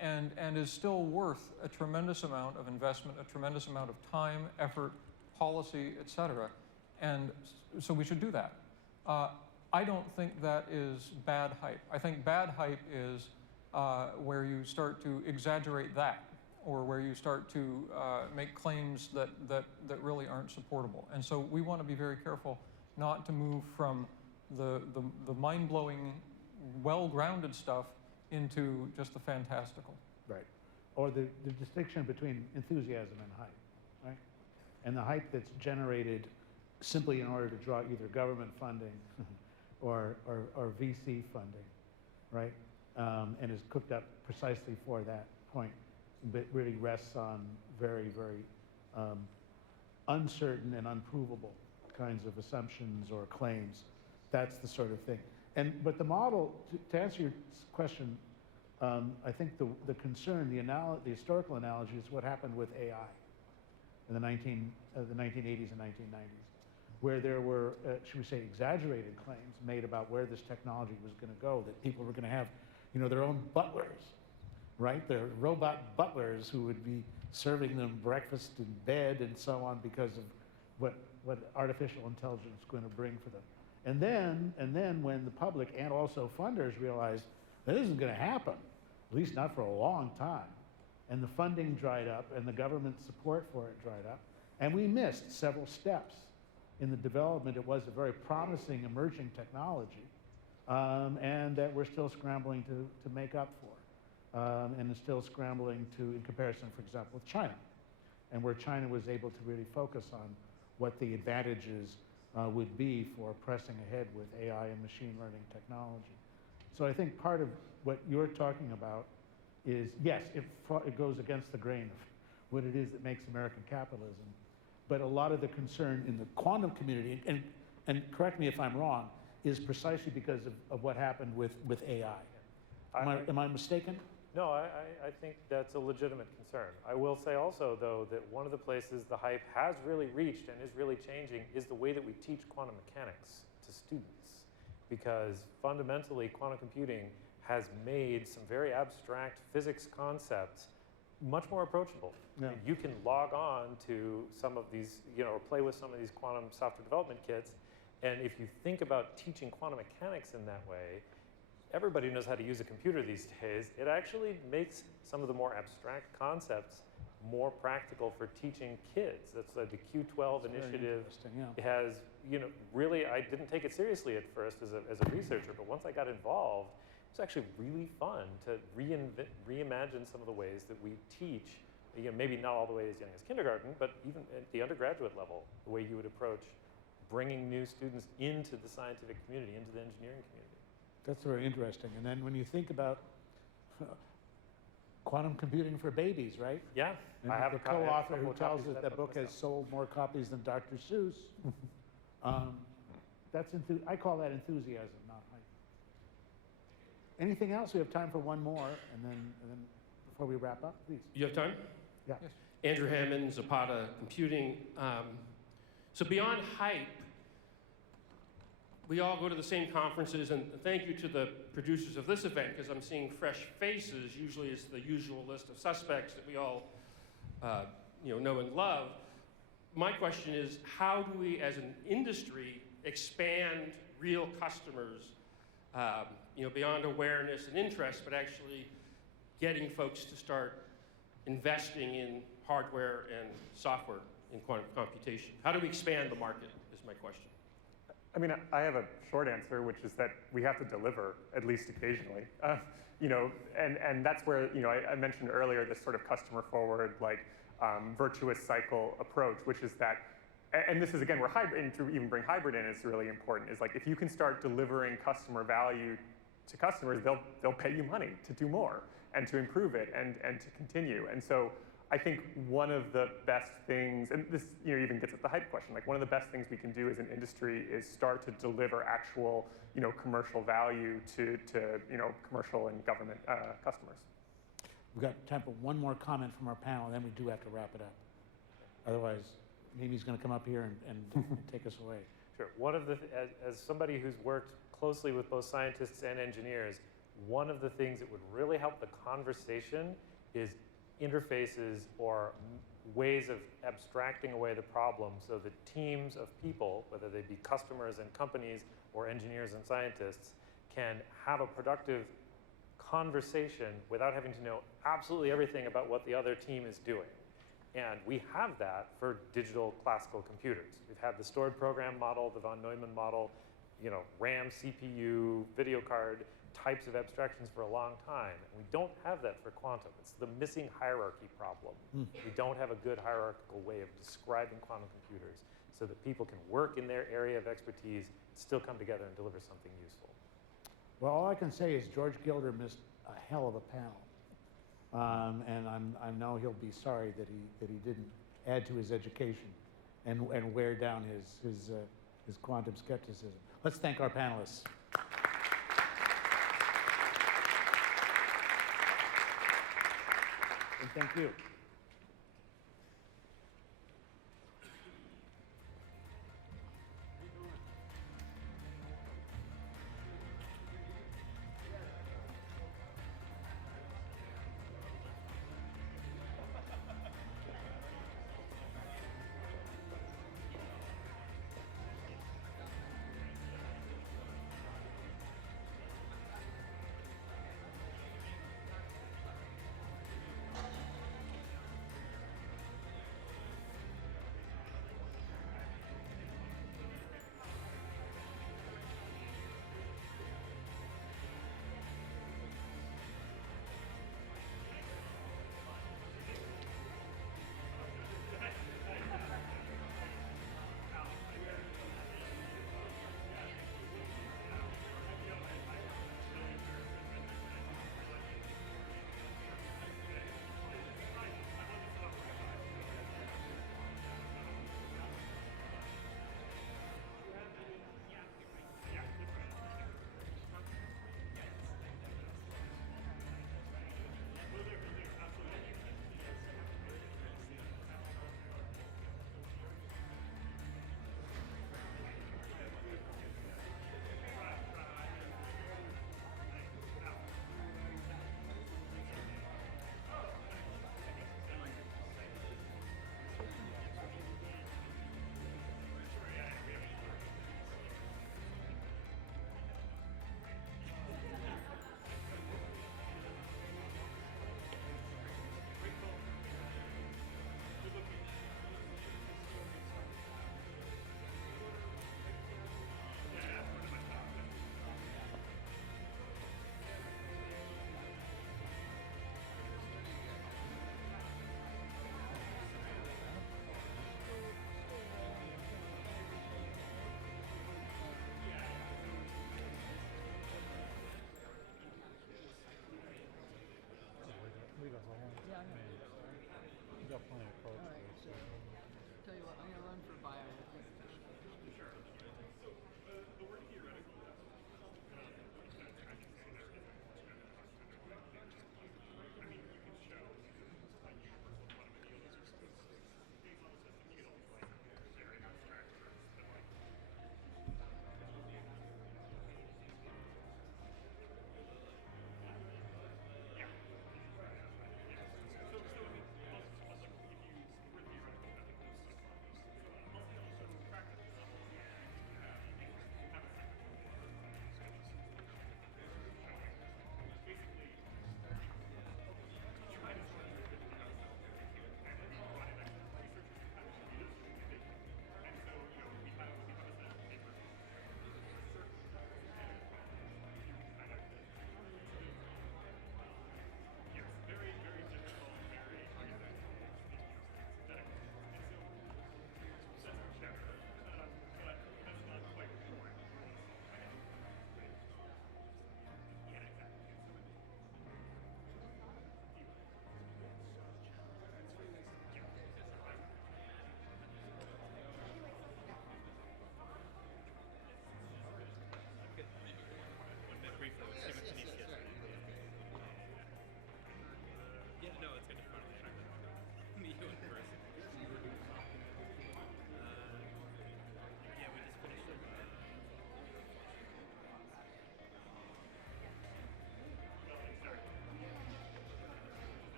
And is still worth a tremendous amount of investment, a tremendous amount of time, effort, policy, et cetera. And so we should do that. I don't think that is bad hype. I think bad hype is where you start to exaggerate that, or where you start to make claims that really aren't supportable. And so we want to be very careful not to move from the mind-blowing, well-grounded stuff into just the fantastical. Right. Or the distinction between enthusiasm and hype, right? And the hype that's generated simply in order to draw either government funding or VC funding, right? And is cooked up precisely for that point, but really rests on very, very uncertain and unprovable kinds of assumptions or claims. That's the sort of thing. But the model, to answer your question, I think the concern, the historical analogy is what happened with AI in the 1980s and 1990s, where there were, should we say, exaggerated claims made about where this technology was going to go, that people were going to have, their own butlers, right? Their robot butlers who would be serving them breakfast in bed and so on because of what artificial intelligence is going to bring for them. And then when the public and also funders realized that this isn't going to happen, at least not for a long time, and the funding dried up and the government support for it dried up, and we missed several steps in the development. It was a very promising emerging technology, and that we're still scrambling to make up for, and is still scrambling to, in comparison, for example, with China, and where China was able to really focus on what the advantages would be for pressing ahead with AI and machine learning technology. So I think part of what you're talking about is, yes, it goes against the grain of what it is that makes American capitalism, but a lot of the concern in the quantum community, and correct me if I'm wrong, is precisely because of what happened with AI. Am I mistaken? No, I think that's a legitimate concern. I will say also, though, that one of the places the hype has really reached and is really changing is the way that we teach quantum mechanics to students. Because fundamentally, quantum computing has made some very abstract physics concepts much more approachable. Yeah. You can log on to some of these, or play with some of these quantum software development kits, and if you think about teaching quantum mechanics in that way, everybody knows how to use a computer these days. It actually makes some of the more abstract concepts more practical for teaching kids. That's the Q-12 initiative. Yeah. It has, really, I didn't take it seriously at first as a researcher, but once I got involved, it's actually really fun to reimagine some of the ways that we teach, maybe not all the way as young as kindergarten, but even at the undergraduate level, the way you would approach bringing new students into the scientific community, into the engineering community. That's very interesting. And then when you think about quantum computing for babies, right? Yeah, And I have the a couple co-author who of tells copies us of that book has myself. sold more copies than Dr. Seuss. I call that enthusiasm, not hype. Anything else? We have time for one more, and then before we wrap up, please. You have time? Yeah. Yes. Andrew Hammond, Zapata Computing. So beyond hype, we all go to the same conferences, and thank you to the producers of this event, because I'm seeing fresh faces. Usually it's the usual list of suspects that we all know and love. My question is, how do we, as an industry, expand real customers, beyond awareness and interest, but actually getting folks to start investing in hardware and software in quantum computation? How do we expand the market, is my question. I mean, I have a short answer, which is that we have to deliver, at least occasionally. And that's where, I mentioned earlier this sort of customer-forward, virtuous cycle approach, which is that, and this is, again, where hybrid, and to even bring hybrid in is really important, is if you can start delivering customer value to customers, they'll pay you money to do more and to improve it and to continue. And so I think one of the best things, and this even gets at the hype question, one of the best things we can do as an industry is start to deliver actual commercial value to commercial and government customers. We've got time for one more comment from our panel, and then we do have to wrap it up. Otherwise, Mimi's going to come up here and take us away. Sure. One of the, as somebody who's worked closely with both scientists and engineers, one of the things that would really help the conversation is interfaces or ways of abstracting away the problem so that teams of people, whether they be customers and companies or engineers and scientists, can have a productive conversation without having to know absolutely everything about what the other team is doing. And we have that for digital classical computers. We've had the stored program model, the von Neumann model, RAM, CPU, video card. types of abstractions for a long time. And we don't have that for quantum. It's the missing hierarchy problem. We don't have a good hierarchical way of describing quantum computers so that people can work in their area of expertise, still come together and deliver something useful. Well, all I can say is George Gilder missed a hell of a panel. And I know he'll be sorry that he didn't add to his education and wear down his quantum skepticism. Let's thank our panelists. And thank you.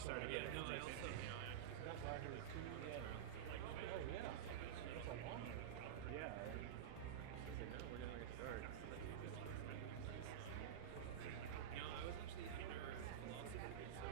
started. Yeah, no, I also, you know, That's why I heard it too. Yeah. Oh, yeah. That's a long one. yeah. I said, no, we're gonna get started. No, I was actually under philosophy, so.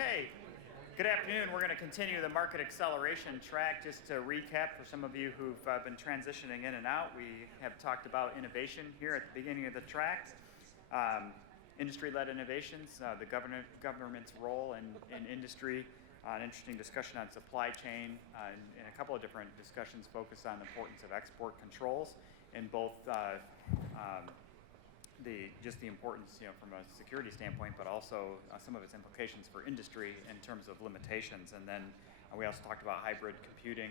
Okay, good afternoon. We're going to continue the market acceleration track. Just to recap for some of you who've been transitioning in and out, we have talked about innovation here at the beginning of the track, industry-led innovations, the government's role in industry, an interesting discussion on supply chain, and a couple of different discussions focused on the importance of export controls in both just the importance, from a security standpoint, but also some of its implications for industry in terms of limitations. And then we also talked about hybrid computing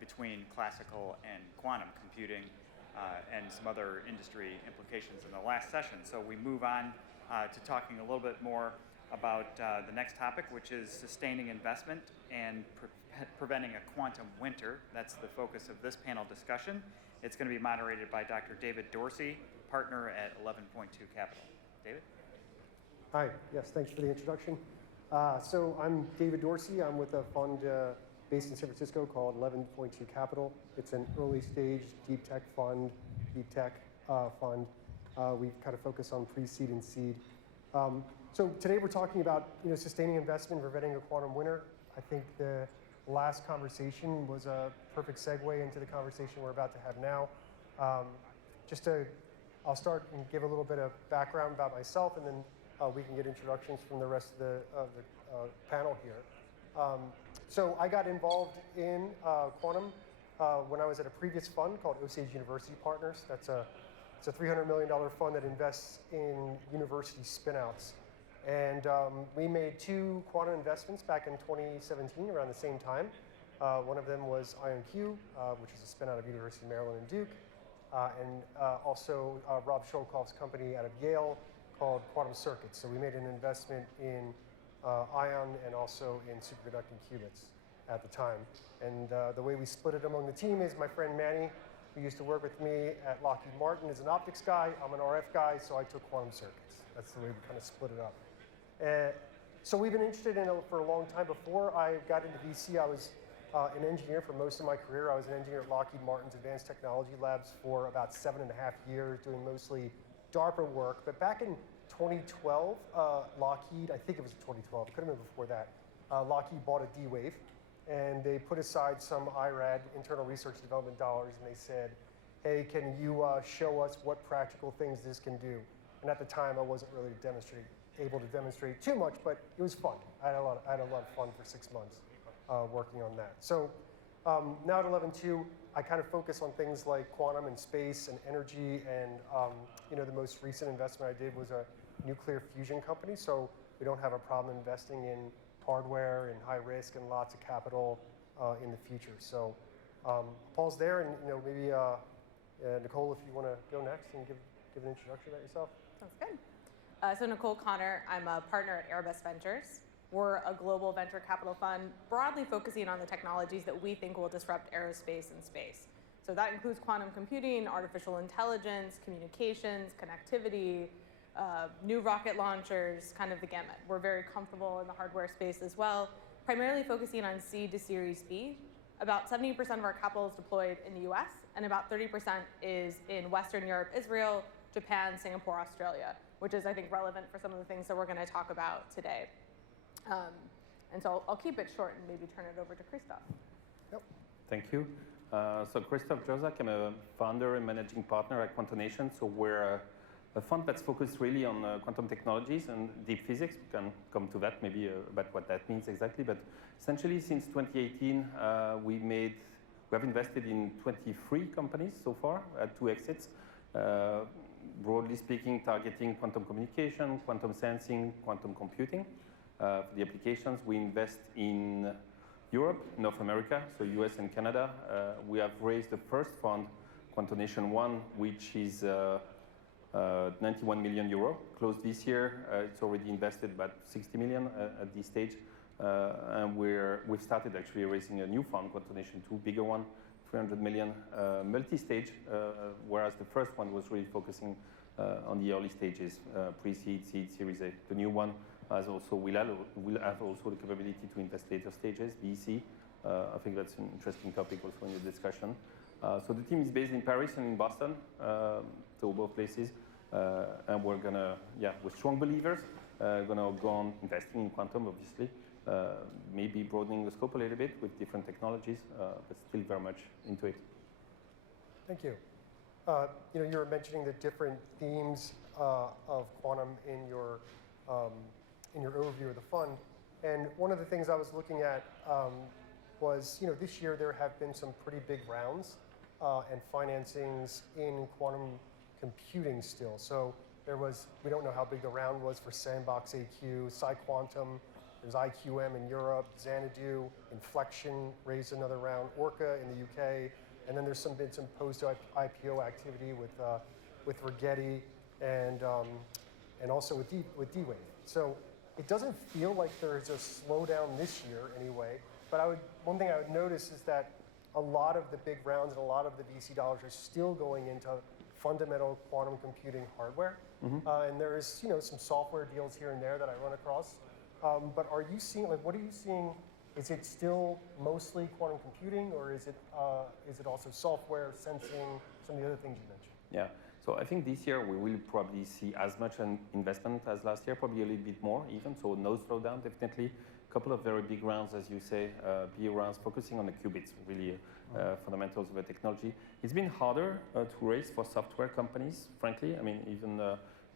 between classical and quantum computing and some other industry implications in the last session. So we move on to talking a little bit more about the next topic, which is sustaining investment and preventing a quantum winter. That's the focus of this panel discussion. It's going to be moderated by Dr. David Dorsey, partner at 11.2 Capital. David? Hi, yes, thanks for the introduction. So I'm David Dorsey. I'm with a fund based in San Francisco called 11.2 Capital. It's an early stage deep tech fund. We kind of focus on pre-seed and seed. So today we're talking about sustaining investment, preventing a quantum winter. I think the last conversation was a perfect segue into the conversation we're about to have now. I'll start and give a little bit of background about myself, and then we can get introductions from the rest of the panel here. So I got involved in quantum when I was at a previous fund called Osage University Partners. It's a $300 million fund that invests in university spinouts. And we made 2 quantum investments back in 2017 around the same time. One of them was IonQ, which is a spinout of University of Maryland and Duke. And also Rob Shulkoff's company out of Yale called Quantum Circuits. So we made an investment in ion and also in superconducting qubits at the time. And the way we split it among the team is my friend Manny, who used to work with me at Lockheed Martin, is an optics guy. I'm an RF guy, so I took quantum circuits. That's the way we kind of split it up. So we've been interested in it for a long time. Before I got into VC, I was an engineer for most of my career. I was an engineer at Lockheed Martin's Advanced Technology Labs for about 7.5 years, doing mostly DARPA work. But back in 2012, Lockheed, I think it was 2012, it could have been before that, Lockheed bought a D-Wave, and they put aside some IRAD, internal research and development dollars, and they said, hey, can you show us what practical things this can do? And at the time, I wasn't really able to demonstrate too much, but it was fun. I had a lot of fun for 6 months working on that. So now at 11.2, I kind of focus on things like quantum and space and energy, and the most recent investment I did was a nuclear fusion company. So we don't have a problem investing in hardware and high risk and lots of capital in the future. So pause there, and maybe Nicole, if you want to go next and give an introduction about yourself. Sounds good. So Nicole Connor, I'm a partner at Airbus Ventures. We're a global venture capital fund, broadly focusing on the technologies that we think will disrupt aerospace and space. So that includes quantum computing, artificial intelligence, communications, connectivity, new rocket launchers, kind of the gamut. We're very comfortable in the hardware space as well, primarily focusing on seed to Series B. About 70% of our capital is deployed in the US, and about 30% is in Western Europe, Israel, Japan, Singapore, Australia, which is, I think, relevant for some of the things that we're going to talk about today. And so I'll keep it short and maybe turn it over to Christophe. Yep. Thank you. So Christophe Jurczak, I'm a founder and managing partner at Quantonation. So we're a fund that's focused really on quantum technologies and deep physics. We can come to that maybe about what that means exactly. But essentially, since 2018, we have invested in 23 companies so far at 2 exits. Broadly speaking, targeting quantum communication, quantum sensing, quantum computing. For the applications, we invest in Europe, North America, so US and Canada. We have raised the first fund, Quantonation 1, which is 91 million euro. Closed this year. It's already invested about 60 million at this stage. And we've started actually raising a new fund, Quantonation 2, bigger one, 300 million, multi-stage, whereas the first one was really focusing on the early stages, pre-seed, seed, Series A. The new one will have also the capability to invest later stages, VC. I think that's an interesting topic also in the discussion. So the team is based in Paris and in Boston, so both places. And we're strong believers going to go on investing in quantum, obviously. Maybe broadening the scope a little bit with different technologies, but still very much into it. Thank you. You were mentioning the different themes of quantum in your overview of the fund, and one of the things I was looking at was, this year there have been some pretty big rounds and financings in quantum computing still. So we don't know how big the round was for Sandbox AQ, PsiQuantum, there's IQM in Europe, Xanadu, Inflection raised another round, Orca in the UK, and then there's been some post-IPO activity with Rigetti and also with D-Wave. So it doesn't feel like there's a slowdown this year anyway, but one thing I would notice is that a lot of the big rounds and a lot of the VC dollars are still going into fundamental quantum computing hardware. And there is some software deals here and there that I run across. But are you seeing, what are you seeing? Is it still mostly quantum computing, or is it also software, sensing, some of the other things you mentioned? Yeah, so I think this year we will probably see as much an investment as last year, probably a little bit more even, so no slowdown, definitely. A couple of very big rounds, as you say, PE rounds focusing on the qubits, really fundamentals of the technology. It's been harder to raise for software companies, frankly. I mean, even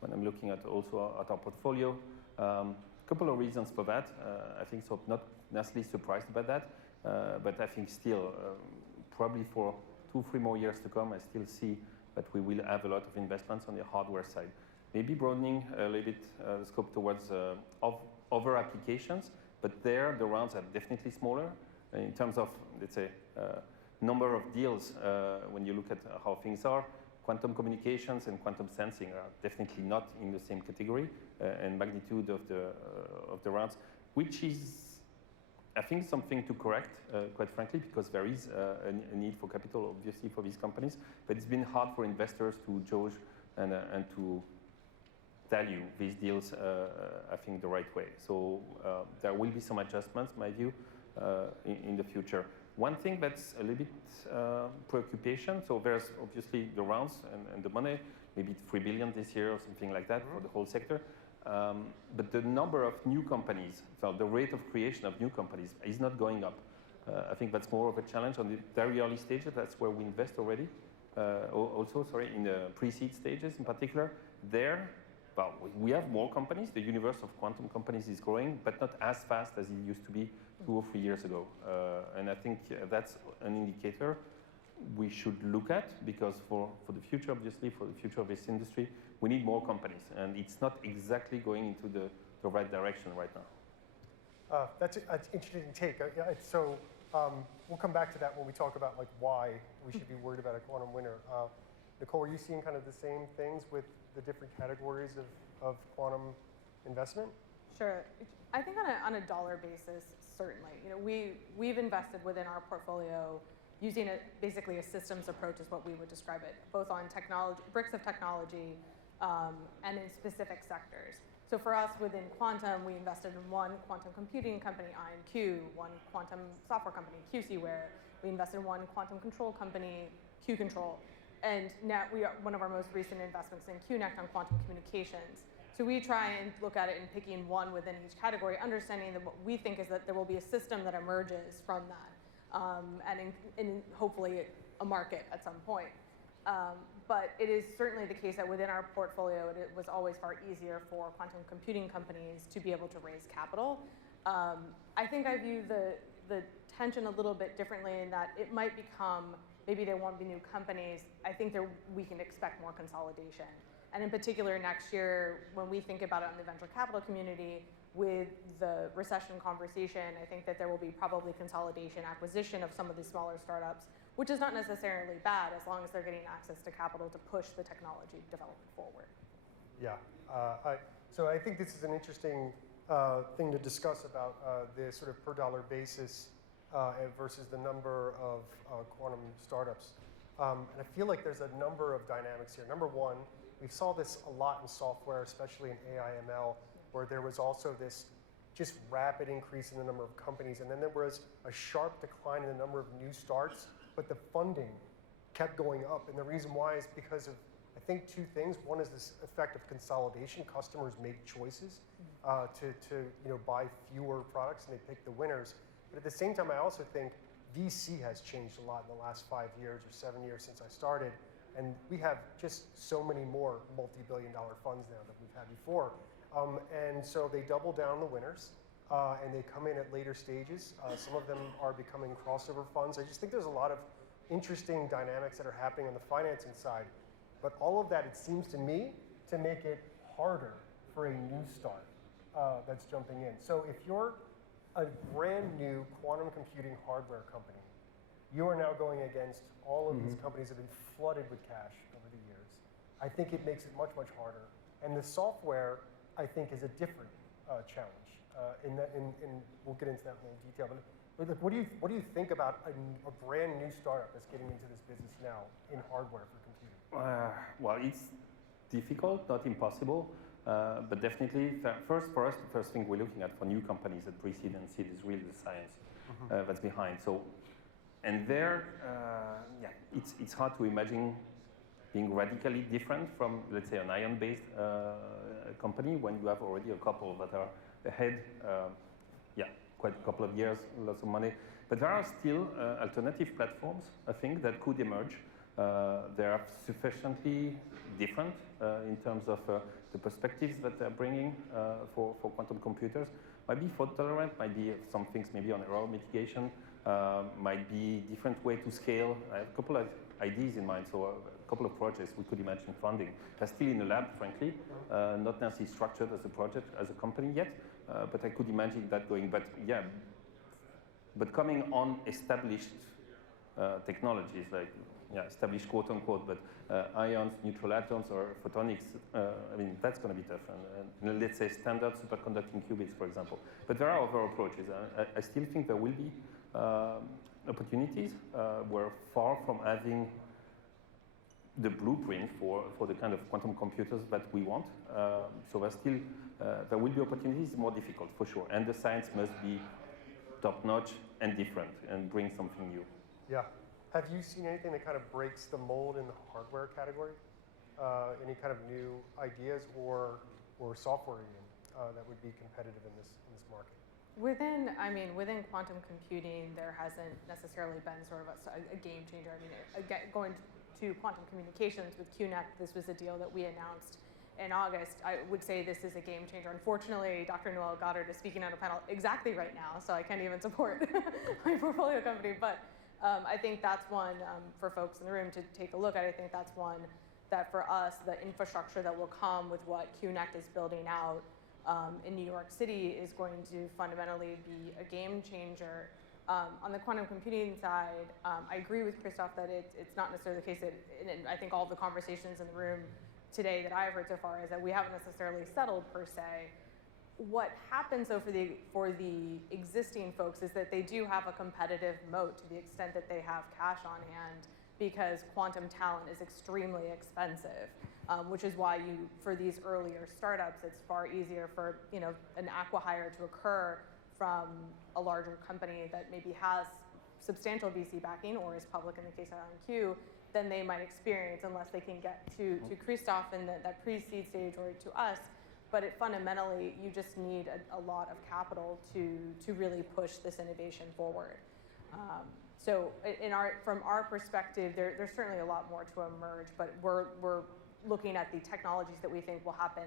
when I'm looking at also at our portfolio, couple of reasons for that. I think so, not necessarily surprised about that, but I think still, probably for 2-3 more years to come, I still see that we will have a lot of investments on the hardware side. Maybe broadening a little bit the scope towards other applications, but there the rounds are definitely smaller in terms of, let's say, number of deals. When you look at how things are, quantum communications and quantum sensing are definitely not in the same category and magnitude of the rounds, which is, I think, something to correct, quite frankly, because there is a need for capital, obviously, for these companies. But it's been hard for investors to judge and to value these deals, I think, the right way. So there will be some adjustments, my view, in the future. One thing that's a little bit preoccupation, so there's obviously the rounds and the money, maybe 3 billion this year or something like that for the whole sector. But the number of new companies, so the rate of creation of new companies is not going up. I think that's more of a challenge on the very early stages. That's where we invest already. Also, in the pre-seed stages in particular. There, well, we have more companies. The universe of quantum companies is growing, but not as fast as it used to be 2 or 3 years ago. And I think that's an indicator we should look at, because for the future, obviously, for the future of this industry, we need more companies. And it's not exactly going into the right direction right now. That's an interesting take. So we'll come back to that when we talk about why we should be worried about a quantum winner. Nicole, are you seeing kind of the same things with the different categories of quantum investment? Sure. I think on a dollar basis, certainly. We've invested within our portfolio using basically a systems approach is what we would describe it, both on technology, bricks of technology, and in specific sectors. So for us within quantum, we invested in one quantum computing company, IonQ, one quantum software company, QCware. We invested in one quantum control company, Q-Control. And now one of our most recent investments in QNect on quantum communications. So we try and look at it in picking one within each category, understanding that what we think is that there will be a system that emerges from that, and in hopefully a market at some point. But it is certainly the case that within our portfolio, it was always far easier for quantum computing companies to be able to raise capital. I think I view the tension a little bit differently in that it might become, maybe there won't be new companies. I think we can expect more consolidation. And in particular, next year, when we think about it in the venture capital community, with the recession conversation, I think that there will be probably consolidation, acquisition of some of these smaller startups, which is not necessarily bad as long as they're getting access to capital to push the technology development forward. Yeah. So I think this is an interesting thing to discuss about the sort of per dollar basis versus the number of quantum startups. And I feel like there's a number of dynamics here. Number one, we saw this a lot in software, especially in AI/ML, where there was also this just rapid increase in the number of companies, and then there was a sharp decline in the number of new starts, but the funding kept going up. And the reason why is because of, I think, two things. One is this effect of consolidation. Customers make choices. to buy fewer products, and they pick the winners. But at the same time, I also think VC has changed a lot in the last 5 years or 7 years since I started, and we have just so many more multi-billion-dollar funds now than we've had before. And so they double down the winners, and they come in at later stages. Some of them are becoming crossover funds. I just think there's a lot of interesting dynamics that are happening on the financing side. But all of that, it seems to me, to make it harder for a new start that's jumping in. So if you're a brand new quantum computing hardware company, you are now going against all of these companies that have been flooded with cash over the years. I think it makes it much, much harder. And the software, I think, is a different challenge. And we'll get into that in more detail. But like, what do you think about a brand new startup that's getting into this business now in hardware for computing? Well, it's difficult, not impossible, but definitely, for us, the first thing we're looking at for new companies at pre-seed and seed is really the science that's behind. So, and there, it's hard to imagine being radically different from, let's say, an ion-based company when you have already a couple that are ahead, quite a couple of years, lots of money. But there are still alternative platforms, I think, that could emerge. They are sufficiently different in terms of the perspectives that they're bringing for quantum computers. Might be fault tolerant, might be some things maybe on error mitigation, might be different way to scale. I have a couple of ideas in mind, so a couple of projects we could imagine funding. They're still in the lab, frankly, not necessarily structured as a project, as a company yet, but I could imagine that going. But coming on established technologies, like established quote unquote, but ions, neutral atoms, or photonics, I mean, that's going to be tough. And let's say standard superconducting qubits, for example. But there are other approaches. I still think there will be opportunities. We're far from having the blueprint for the kind of quantum computers that we want. So there will be opportunities, more difficult for sure. And the science must be top-notch and different and bring something new. Yeah. Have you seen anything that kind of breaks the mold in the hardware category? Any kind of new ideas or software even that would be competitive in this market? Within quantum computing, there hasn't necessarily been sort of a game changer. I mean, again, going to quantum communications with QNEC, this was a deal that we announced in August. I would say this is a game changer. Unfortunately, Dr. Noel Goddard is speaking on a panel exactly right now, so I can't even support my portfolio company. But I think that's one for folks in the room to take a look at. I think that's one that for us, the infrastructure that will come with what QNEC is building out in New York City is going to fundamentally be a game changer. On the quantum computing side, I agree with Christophe that it's not necessarily the case that, and I think all the conversations in the room today that I've heard so far is that we haven't necessarily settled per se. What happens though for the existing folks is that they do have a competitive moat to the extent that they have cash on hand, because quantum talent is extremely expensive, which is why for these earlier startups, it's far easier for an acqui-hire to occur from a larger company that maybe has substantial VC backing or is public in the case of IonQ than they might experience unless they can get to Christophe in that pre-seed stage or to us. But fundamentally, you just need a lot of capital to really push this innovation forward. So from our perspective, there's certainly a lot more to emerge, but we're looking at the technologies that we think will happen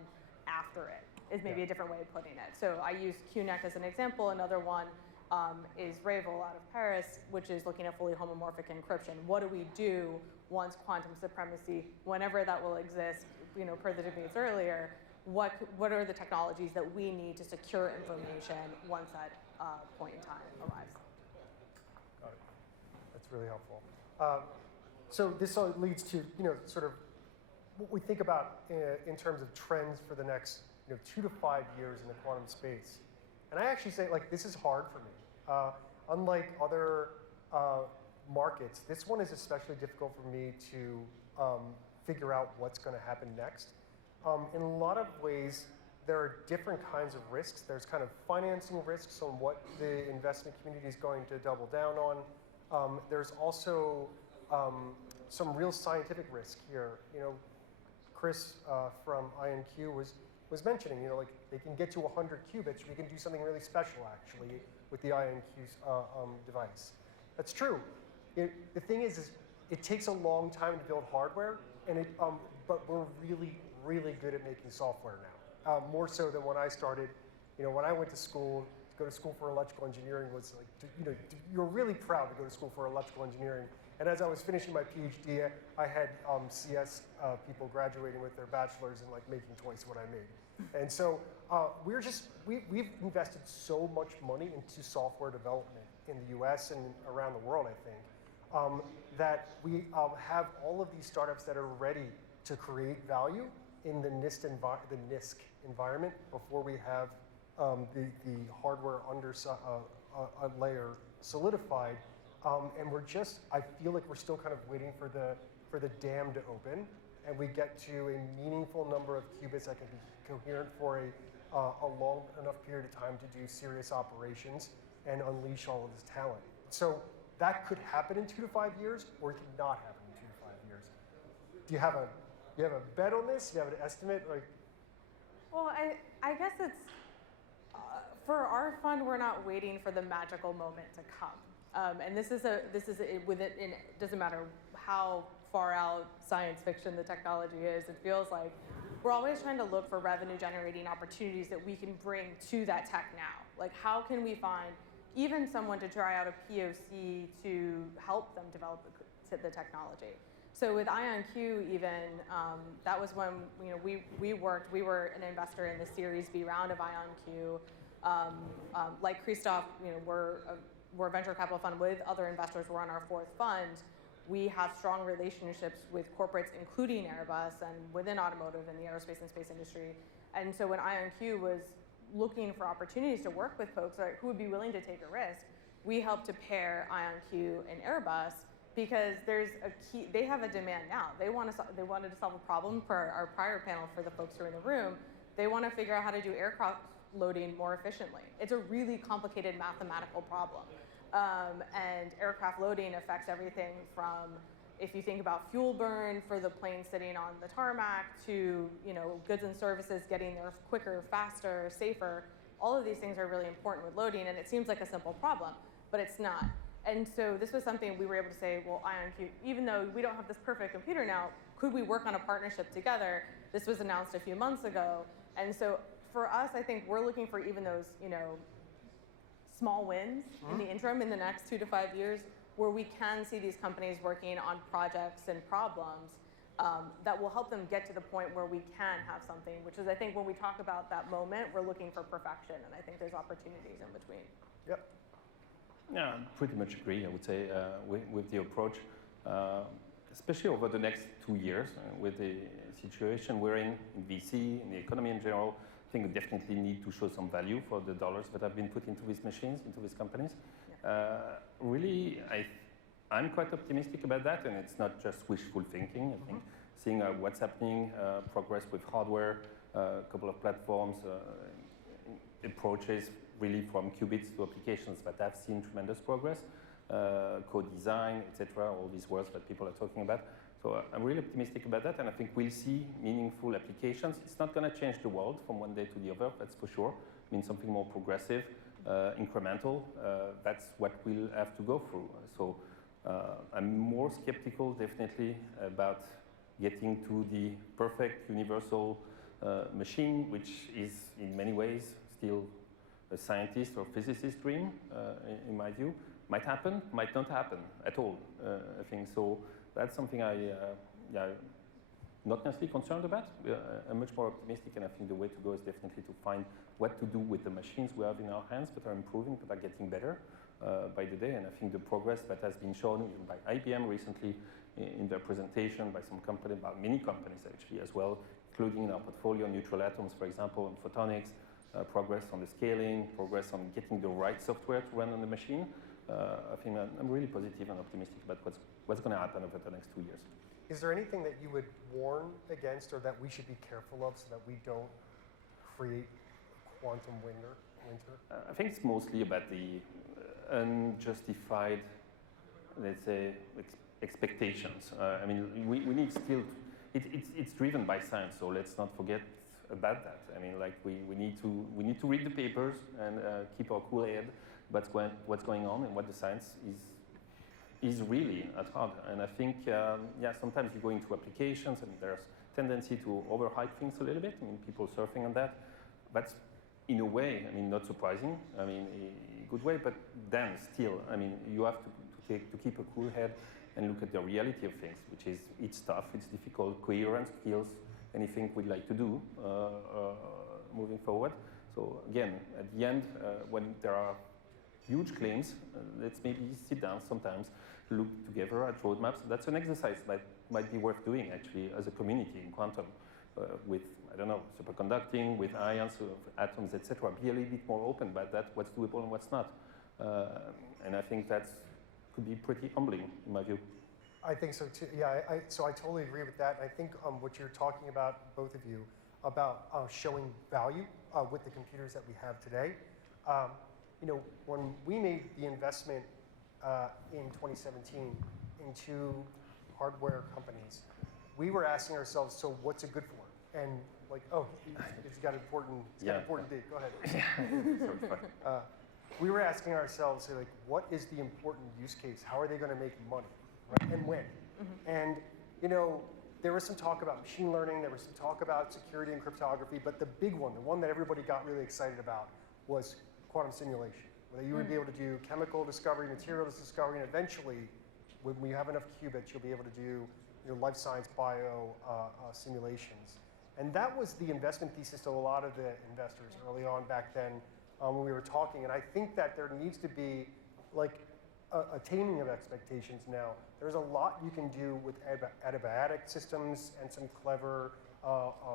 after it, is maybe a different way of putting it. So I use QNEC as an example. Another one is Revel out of Paris, which is looking at fully homomorphic encryption. What do we do once quantum supremacy, whenever that will exist, per the debates earlier, what are the technologies that we need to secure information once that point in time arrives? Got it. That's really helpful. So this leads to sort of what we think about in terms of trends for the next 2 to 5 years in the quantum space. And I actually say, this is hard for me. Unlike other markets, this one is especially difficult for me to figure out what's going to happen next. In a lot of ways, there are different kinds of risks. There's kind of financing risks on what the investment community is going to double down on. There's also some real scientific risk here. Chris from IonQ was mentioning, they can get to 100 qubits, we can do something really special, actually, with the IonQ device. That's true. The thing is it takes a long time to build hardware, and but we're really, really good at making software now. More so than when I started. When I went to school, to go to school for electrical engineering was like, you're really proud to go to school for electrical engineering. And as I was finishing my PhD, I had CS people graduating with their bachelors and like making twice what I made. And so we've invested so much money into software development in the US and around the world, I think, that we have all of these startups that are ready to create value in the NIST environment before we have the hardware layer solidified. And I feel like we're still kind of waiting for the dam to open, and we get to a meaningful number of qubits that can be coherent for a long enough period of time to do serious operations and unleash all of this talent. So that could happen in 2 to 5 years, or it could not happen in 2 to 5 years. Do you have a bet on this? Do you have an estimate? Well, I guess it's for our fund, we're not waiting for the magical moment to come. And this is it doesn't matter how far out science fiction the technology is. It feels like we're always trying to look for revenue generating opportunities that we can bring to that tech now. Like, how can we find even someone to try out a POC to help them develop the technology? So with IonQ, even that was when we worked. We were an investor in the Series B round of IonQ. Like Christophe, we're a venture capital fund with other investors. We're on our 4th fund. We have strong relationships with corporates, including Airbus, and within automotive and the aerospace and space industry. And so when IonQ was looking for opportunities to work with folks who would be willing to take a risk, we helped to pair IonQ and Airbus, because there's they have a demand now. They wanted to solve a problem for our prior panel for the folks who are in the room. They want to figure out how to do aircraft loading more efficiently. It's a really complicated mathematical problem. And aircraft loading affects everything from, if you think about fuel burn for the plane sitting on the tarmac, to goods and services getting there quicker, faster, safer. All of these things are really important with loading, and it seems like a simple problem, but it's not. And so this was something we were able to say, well, IonQ, even though we don't have this perfect computer now, could we work on a partnership together? This was announced a few months ago. And so for us, I think we're looking for even those, small wins in the interim in the next 2 to 5 years, where we can see these companies working on projects and problems that will help them get to the point where we can have something, which is, I think, when we talk about that moment, we're looking for perfection, and I think there's opportunities in between. Yep. Yeah, I pretty much agree, I would say, with the approach, especially over the next 2 years, with the situation we're in VC, in the economy in general. I think we definitely need to show some value for the dollars that have been put into these machines, into these companies. Yeah. Really, I'm quite optimistic about that, and it's not just wishful thinking. I think seeing what's happening, progress with hardware, a couple of platforms, approaches really from qubits to applications that have seen tremendous progress, code design, etc., all these words that people are talking about. So I'm really optimistic about that, and I think we'll see meaningful applications. It's not going to change the world from one day to the other, that's for sure. I mean, something more progressive, incremental, that's what we'll have to go through. So I'm more skeptical, definitely, about getting to the perfect universal machine, which is in many ways still a scientist or physicist dream, in my view. Might happen, might not happen at all, I think. So that's something I'm not necessarily concerned about. I'm much more optimistic, and I think the way to go is definitely to find what to do with the machines we have in our hands that are improving, that are getting better by the day. And I think the progress that has been shown even by IBM recently in their presentation, by some company, by many companies actually as well, including in our portfolio, neutral atoms, for example, and photonics, progress on the scaling, progress on getting the right software to run on the machine. I think I'm really positive and optimistic about what's going to happen over the next 2 years. Is there anything that you would warn against, or that we should be careful of, so that we don't create quantum winter? I think it's mostly about the unjustified, let's say, expectations. I mean, we need still. It's driven by science, so let's not forget about that. I mean, like we need to read the papers and keep our cool head about what's going on and what the science is really at heart. And I think, sometimes you go into applications and there's tendency to overhype things a little bit. I mean, people surfing on that. That's in a way, I mean, not surprising. I mean, a good way, but then still, I mean, you have to keep a cool head and look at the reality of things, which is it's tough, it's difficult, coherence, skills, anything we'd like to do moving forward. So again, at the end, when there are huge claims, let's maybe sit down sometimes, look together at roadmaps. That's an exercise that might be worth doing actually as a community in quantum with, I don't know, superconducting, with ions, atoms, etc. Be a little bit more open about that, what's doable and what's not. And I think that could be pretty humbling in my view. I think so too. Yeah, so I totally agree with that. I think what you're talking about, both of you, about showing value with the computers that we have today. You know, when we made the investment in 2017 into hardware companies, we were asking ourselves, so what's it good for? And like, oh, it's got important date. Go ahead. We were asking ourselves, like, what is the important use case? How are they going to make money, right? And when? And you know, there was some talk about machine learning. There was some talk about security and cryptography. But the big one, the one that everybody got really excited about, was quantum simulation. Where you would be able to do chemical discovery, materials discovery, and eventually, when we have enough qubits, you'll be able to do life science bio simulations. And that was the investment thesis to a lot of the investors early on back then when we were talking. And I think that there needs to be like a taming of expectations now. There's a lot you can do with adiabatic systems and some clever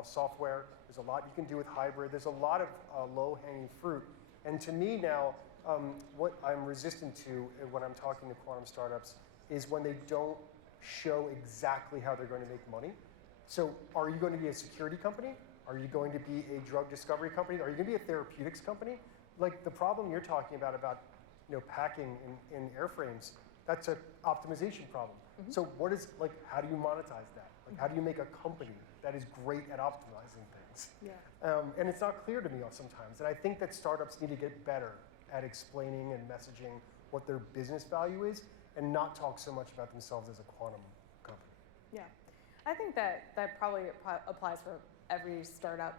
software. There's a lot you can do with hybrid. There's a lot of low-hanging fruit. And to me now, what I'm resistant to when I'm talking to quantum startups is when they don't show exactly how they're going to make money. So are you going to be a security company? Are you going to be a drug discovery company? Are you going to be a therapeutics company? Like the problem you're talking about packing in airframes, that's an optimization problem. So what is, like, how do you monetize that? Like, how do you make a company that is great at optimizing things? Yeah. And it's not clear to me sometimes. And I think that startups need to get better at explaining and messaging what their business value is and not talk so much about themselves as a quantum company. Yeah. I think that probably applies for every startup,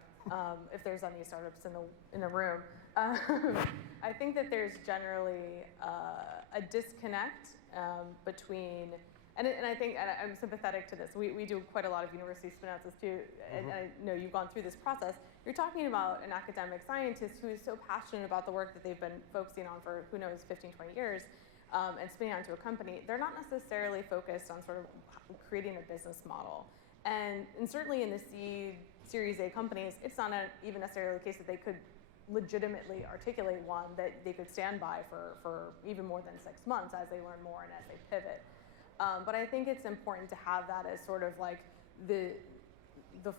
if there's any startups in the room. I think that there's generally a disconnect between, and I think, and I'm sympathetic to this, we do quite a lot of university spin-outs too, and I know you've gone through this process. You're talking about an academic scientist who is so passionate about the work that they've been focusing on for, who knows, 15, 20 years, and spinning out into a company. They're not necessarily focused on sort of creating a business model. And certainly in the Series A companies, it's not even necessarily the case that they could legitimately articulate one that they could stand by for even more than 6 months as they learn more and as they pivot. But I think it's important to have that as sort of like the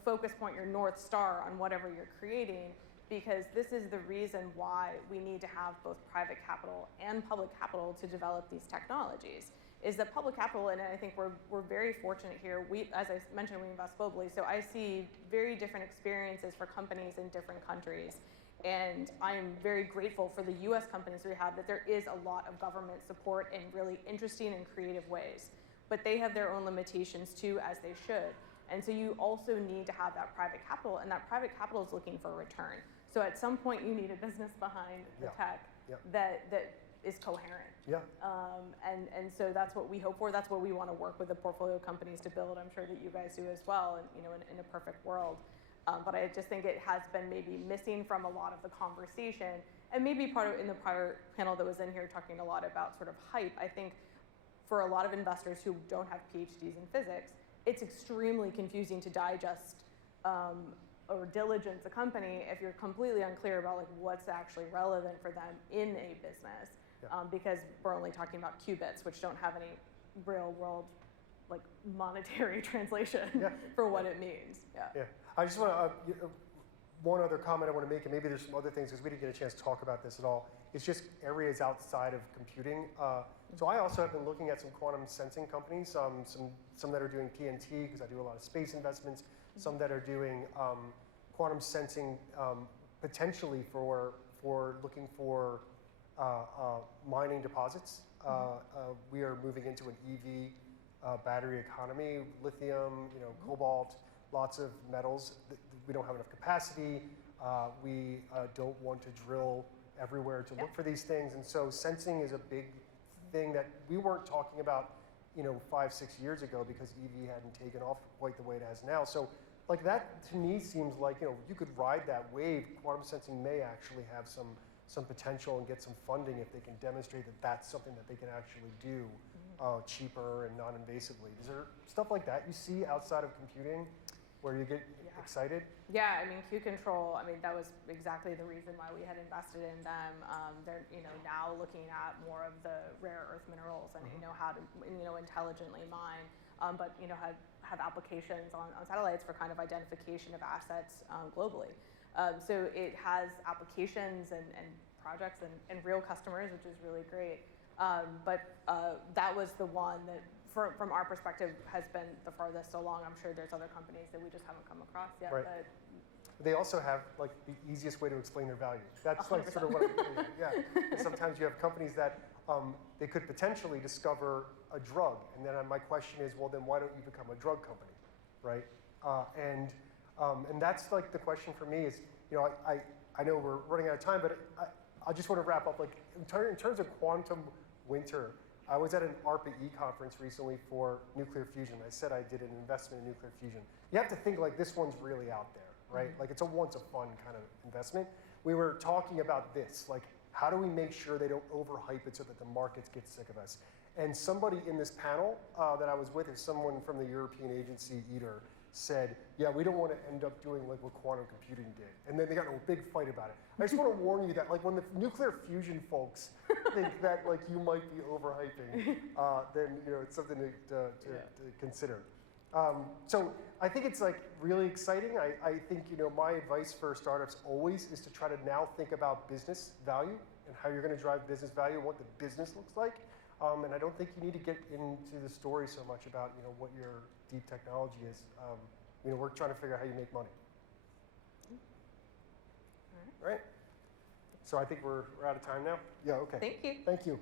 focus point, your North Star on whatever you're creating, because this is the reason why we need to have both private capital and public capital to develop these technologies. Is that public capital, and I think we're very fortunate here. As I mentioned, we invest globally, so I see very different experiences for companies in different countries. And I am very grateful for the US companies we have, that there is a lot of government support in really interesting and creative ways. But they have their own limitations too, as they should. And so you also need to have that private capital, and that private capital is looking for a return. So at some point you need a business behind the tech that is coherent. Yeah. And so that's what we hope for. That's what we want to work with the portfolio companies to build. I'm sure that you guys do as well, and in a perfect world. But I just think it has been maybe missing from a lot of the conversation, and maybe part of in the prior panel that was in here talking a lot about sort of hype. I think for a lot of investors who don't have PhDs in physics, it's extremely confusing to digest or diligence a company if you're completely unclear about like what's actually relevant for them in a business, because we're only talking about qubits, which don't have any real world like monetary translation for what it means. Yeah. I just want to, one other comment I want to make, and maybe there's some other things because we didn't get a chance to talk about this at all. It's just areas outside of computing. So I also have been looking at some quantum sensing companies, some that are doing PNT because I do a lot of space investments, some that are doing quantum sensing potentially for looking for mining deposits. We are moving into an EV battery economy, lithium, cobalt, lots of metals. We don't have enough capacity. We don't want to drill everywhere to look for these things. And so sensing is a big thing that we weren't talking about 5, 6 years ago because EV hadn't taken off quite the way it has now. So like that to me seems like you could ride that wave. Quantum sensing may actually have some potential and get some funding if they can demonstrate that that's something that they can actually do cheaper and non-invasively. Is there stuff like that you see outside of computing where you get excited? Yeah, I mean, Q-Control, that was exactly the reason why we had invested in them. They're, now looking at more of the rare earth minerals and, how to, intelligently mine, but, have applications on satellites for kind of identification of assets globally. So it has applications and projects and real customers, which is really great. But that was the one that, from our perspective, has been the farthest along. I'm sure there's other companies that we just haven't come across yet. Right. But they also have like the easiest way to explain their value. That's 100%. like sort of what I'm getting at. Yeah. And sometimes you have companies that they could potentially discover a drug, and then my question is, well, then why don't you become a drug company, right? And that's like the question for me is, I know we're running out of time, but I just want to wrap up. Like in terms of quantum winter, I was at an ARPA-E conference recently for nuclear fusion. I said I did an investment in nuclear fusion. You have to think like this one's really out there, right? Like it's a once a fun kind of investment. We were talking about this, like how do we make sure they don't overhype it so that the markets get sick of us? And somebody in this panel that I was with, is someone from the European agency, ITER, said, yeah, we don't want to end up doing like what quantum computing did. And then they got in a big fight about it. I just want to warn you that like when the nuclear fusion folks think that like you might be overhyping, then it's something to consider. So I think it's like really exciting. I think my advice for startups always is to try to now think about business value and how you're going to drive business value and what the business looks like. And I don't think you need to get into the story so much about what your deep technology is. We're trying to figure out how you make money. All right. So I think we're out of time now. Yeah. Okay. Thank you. Thank you.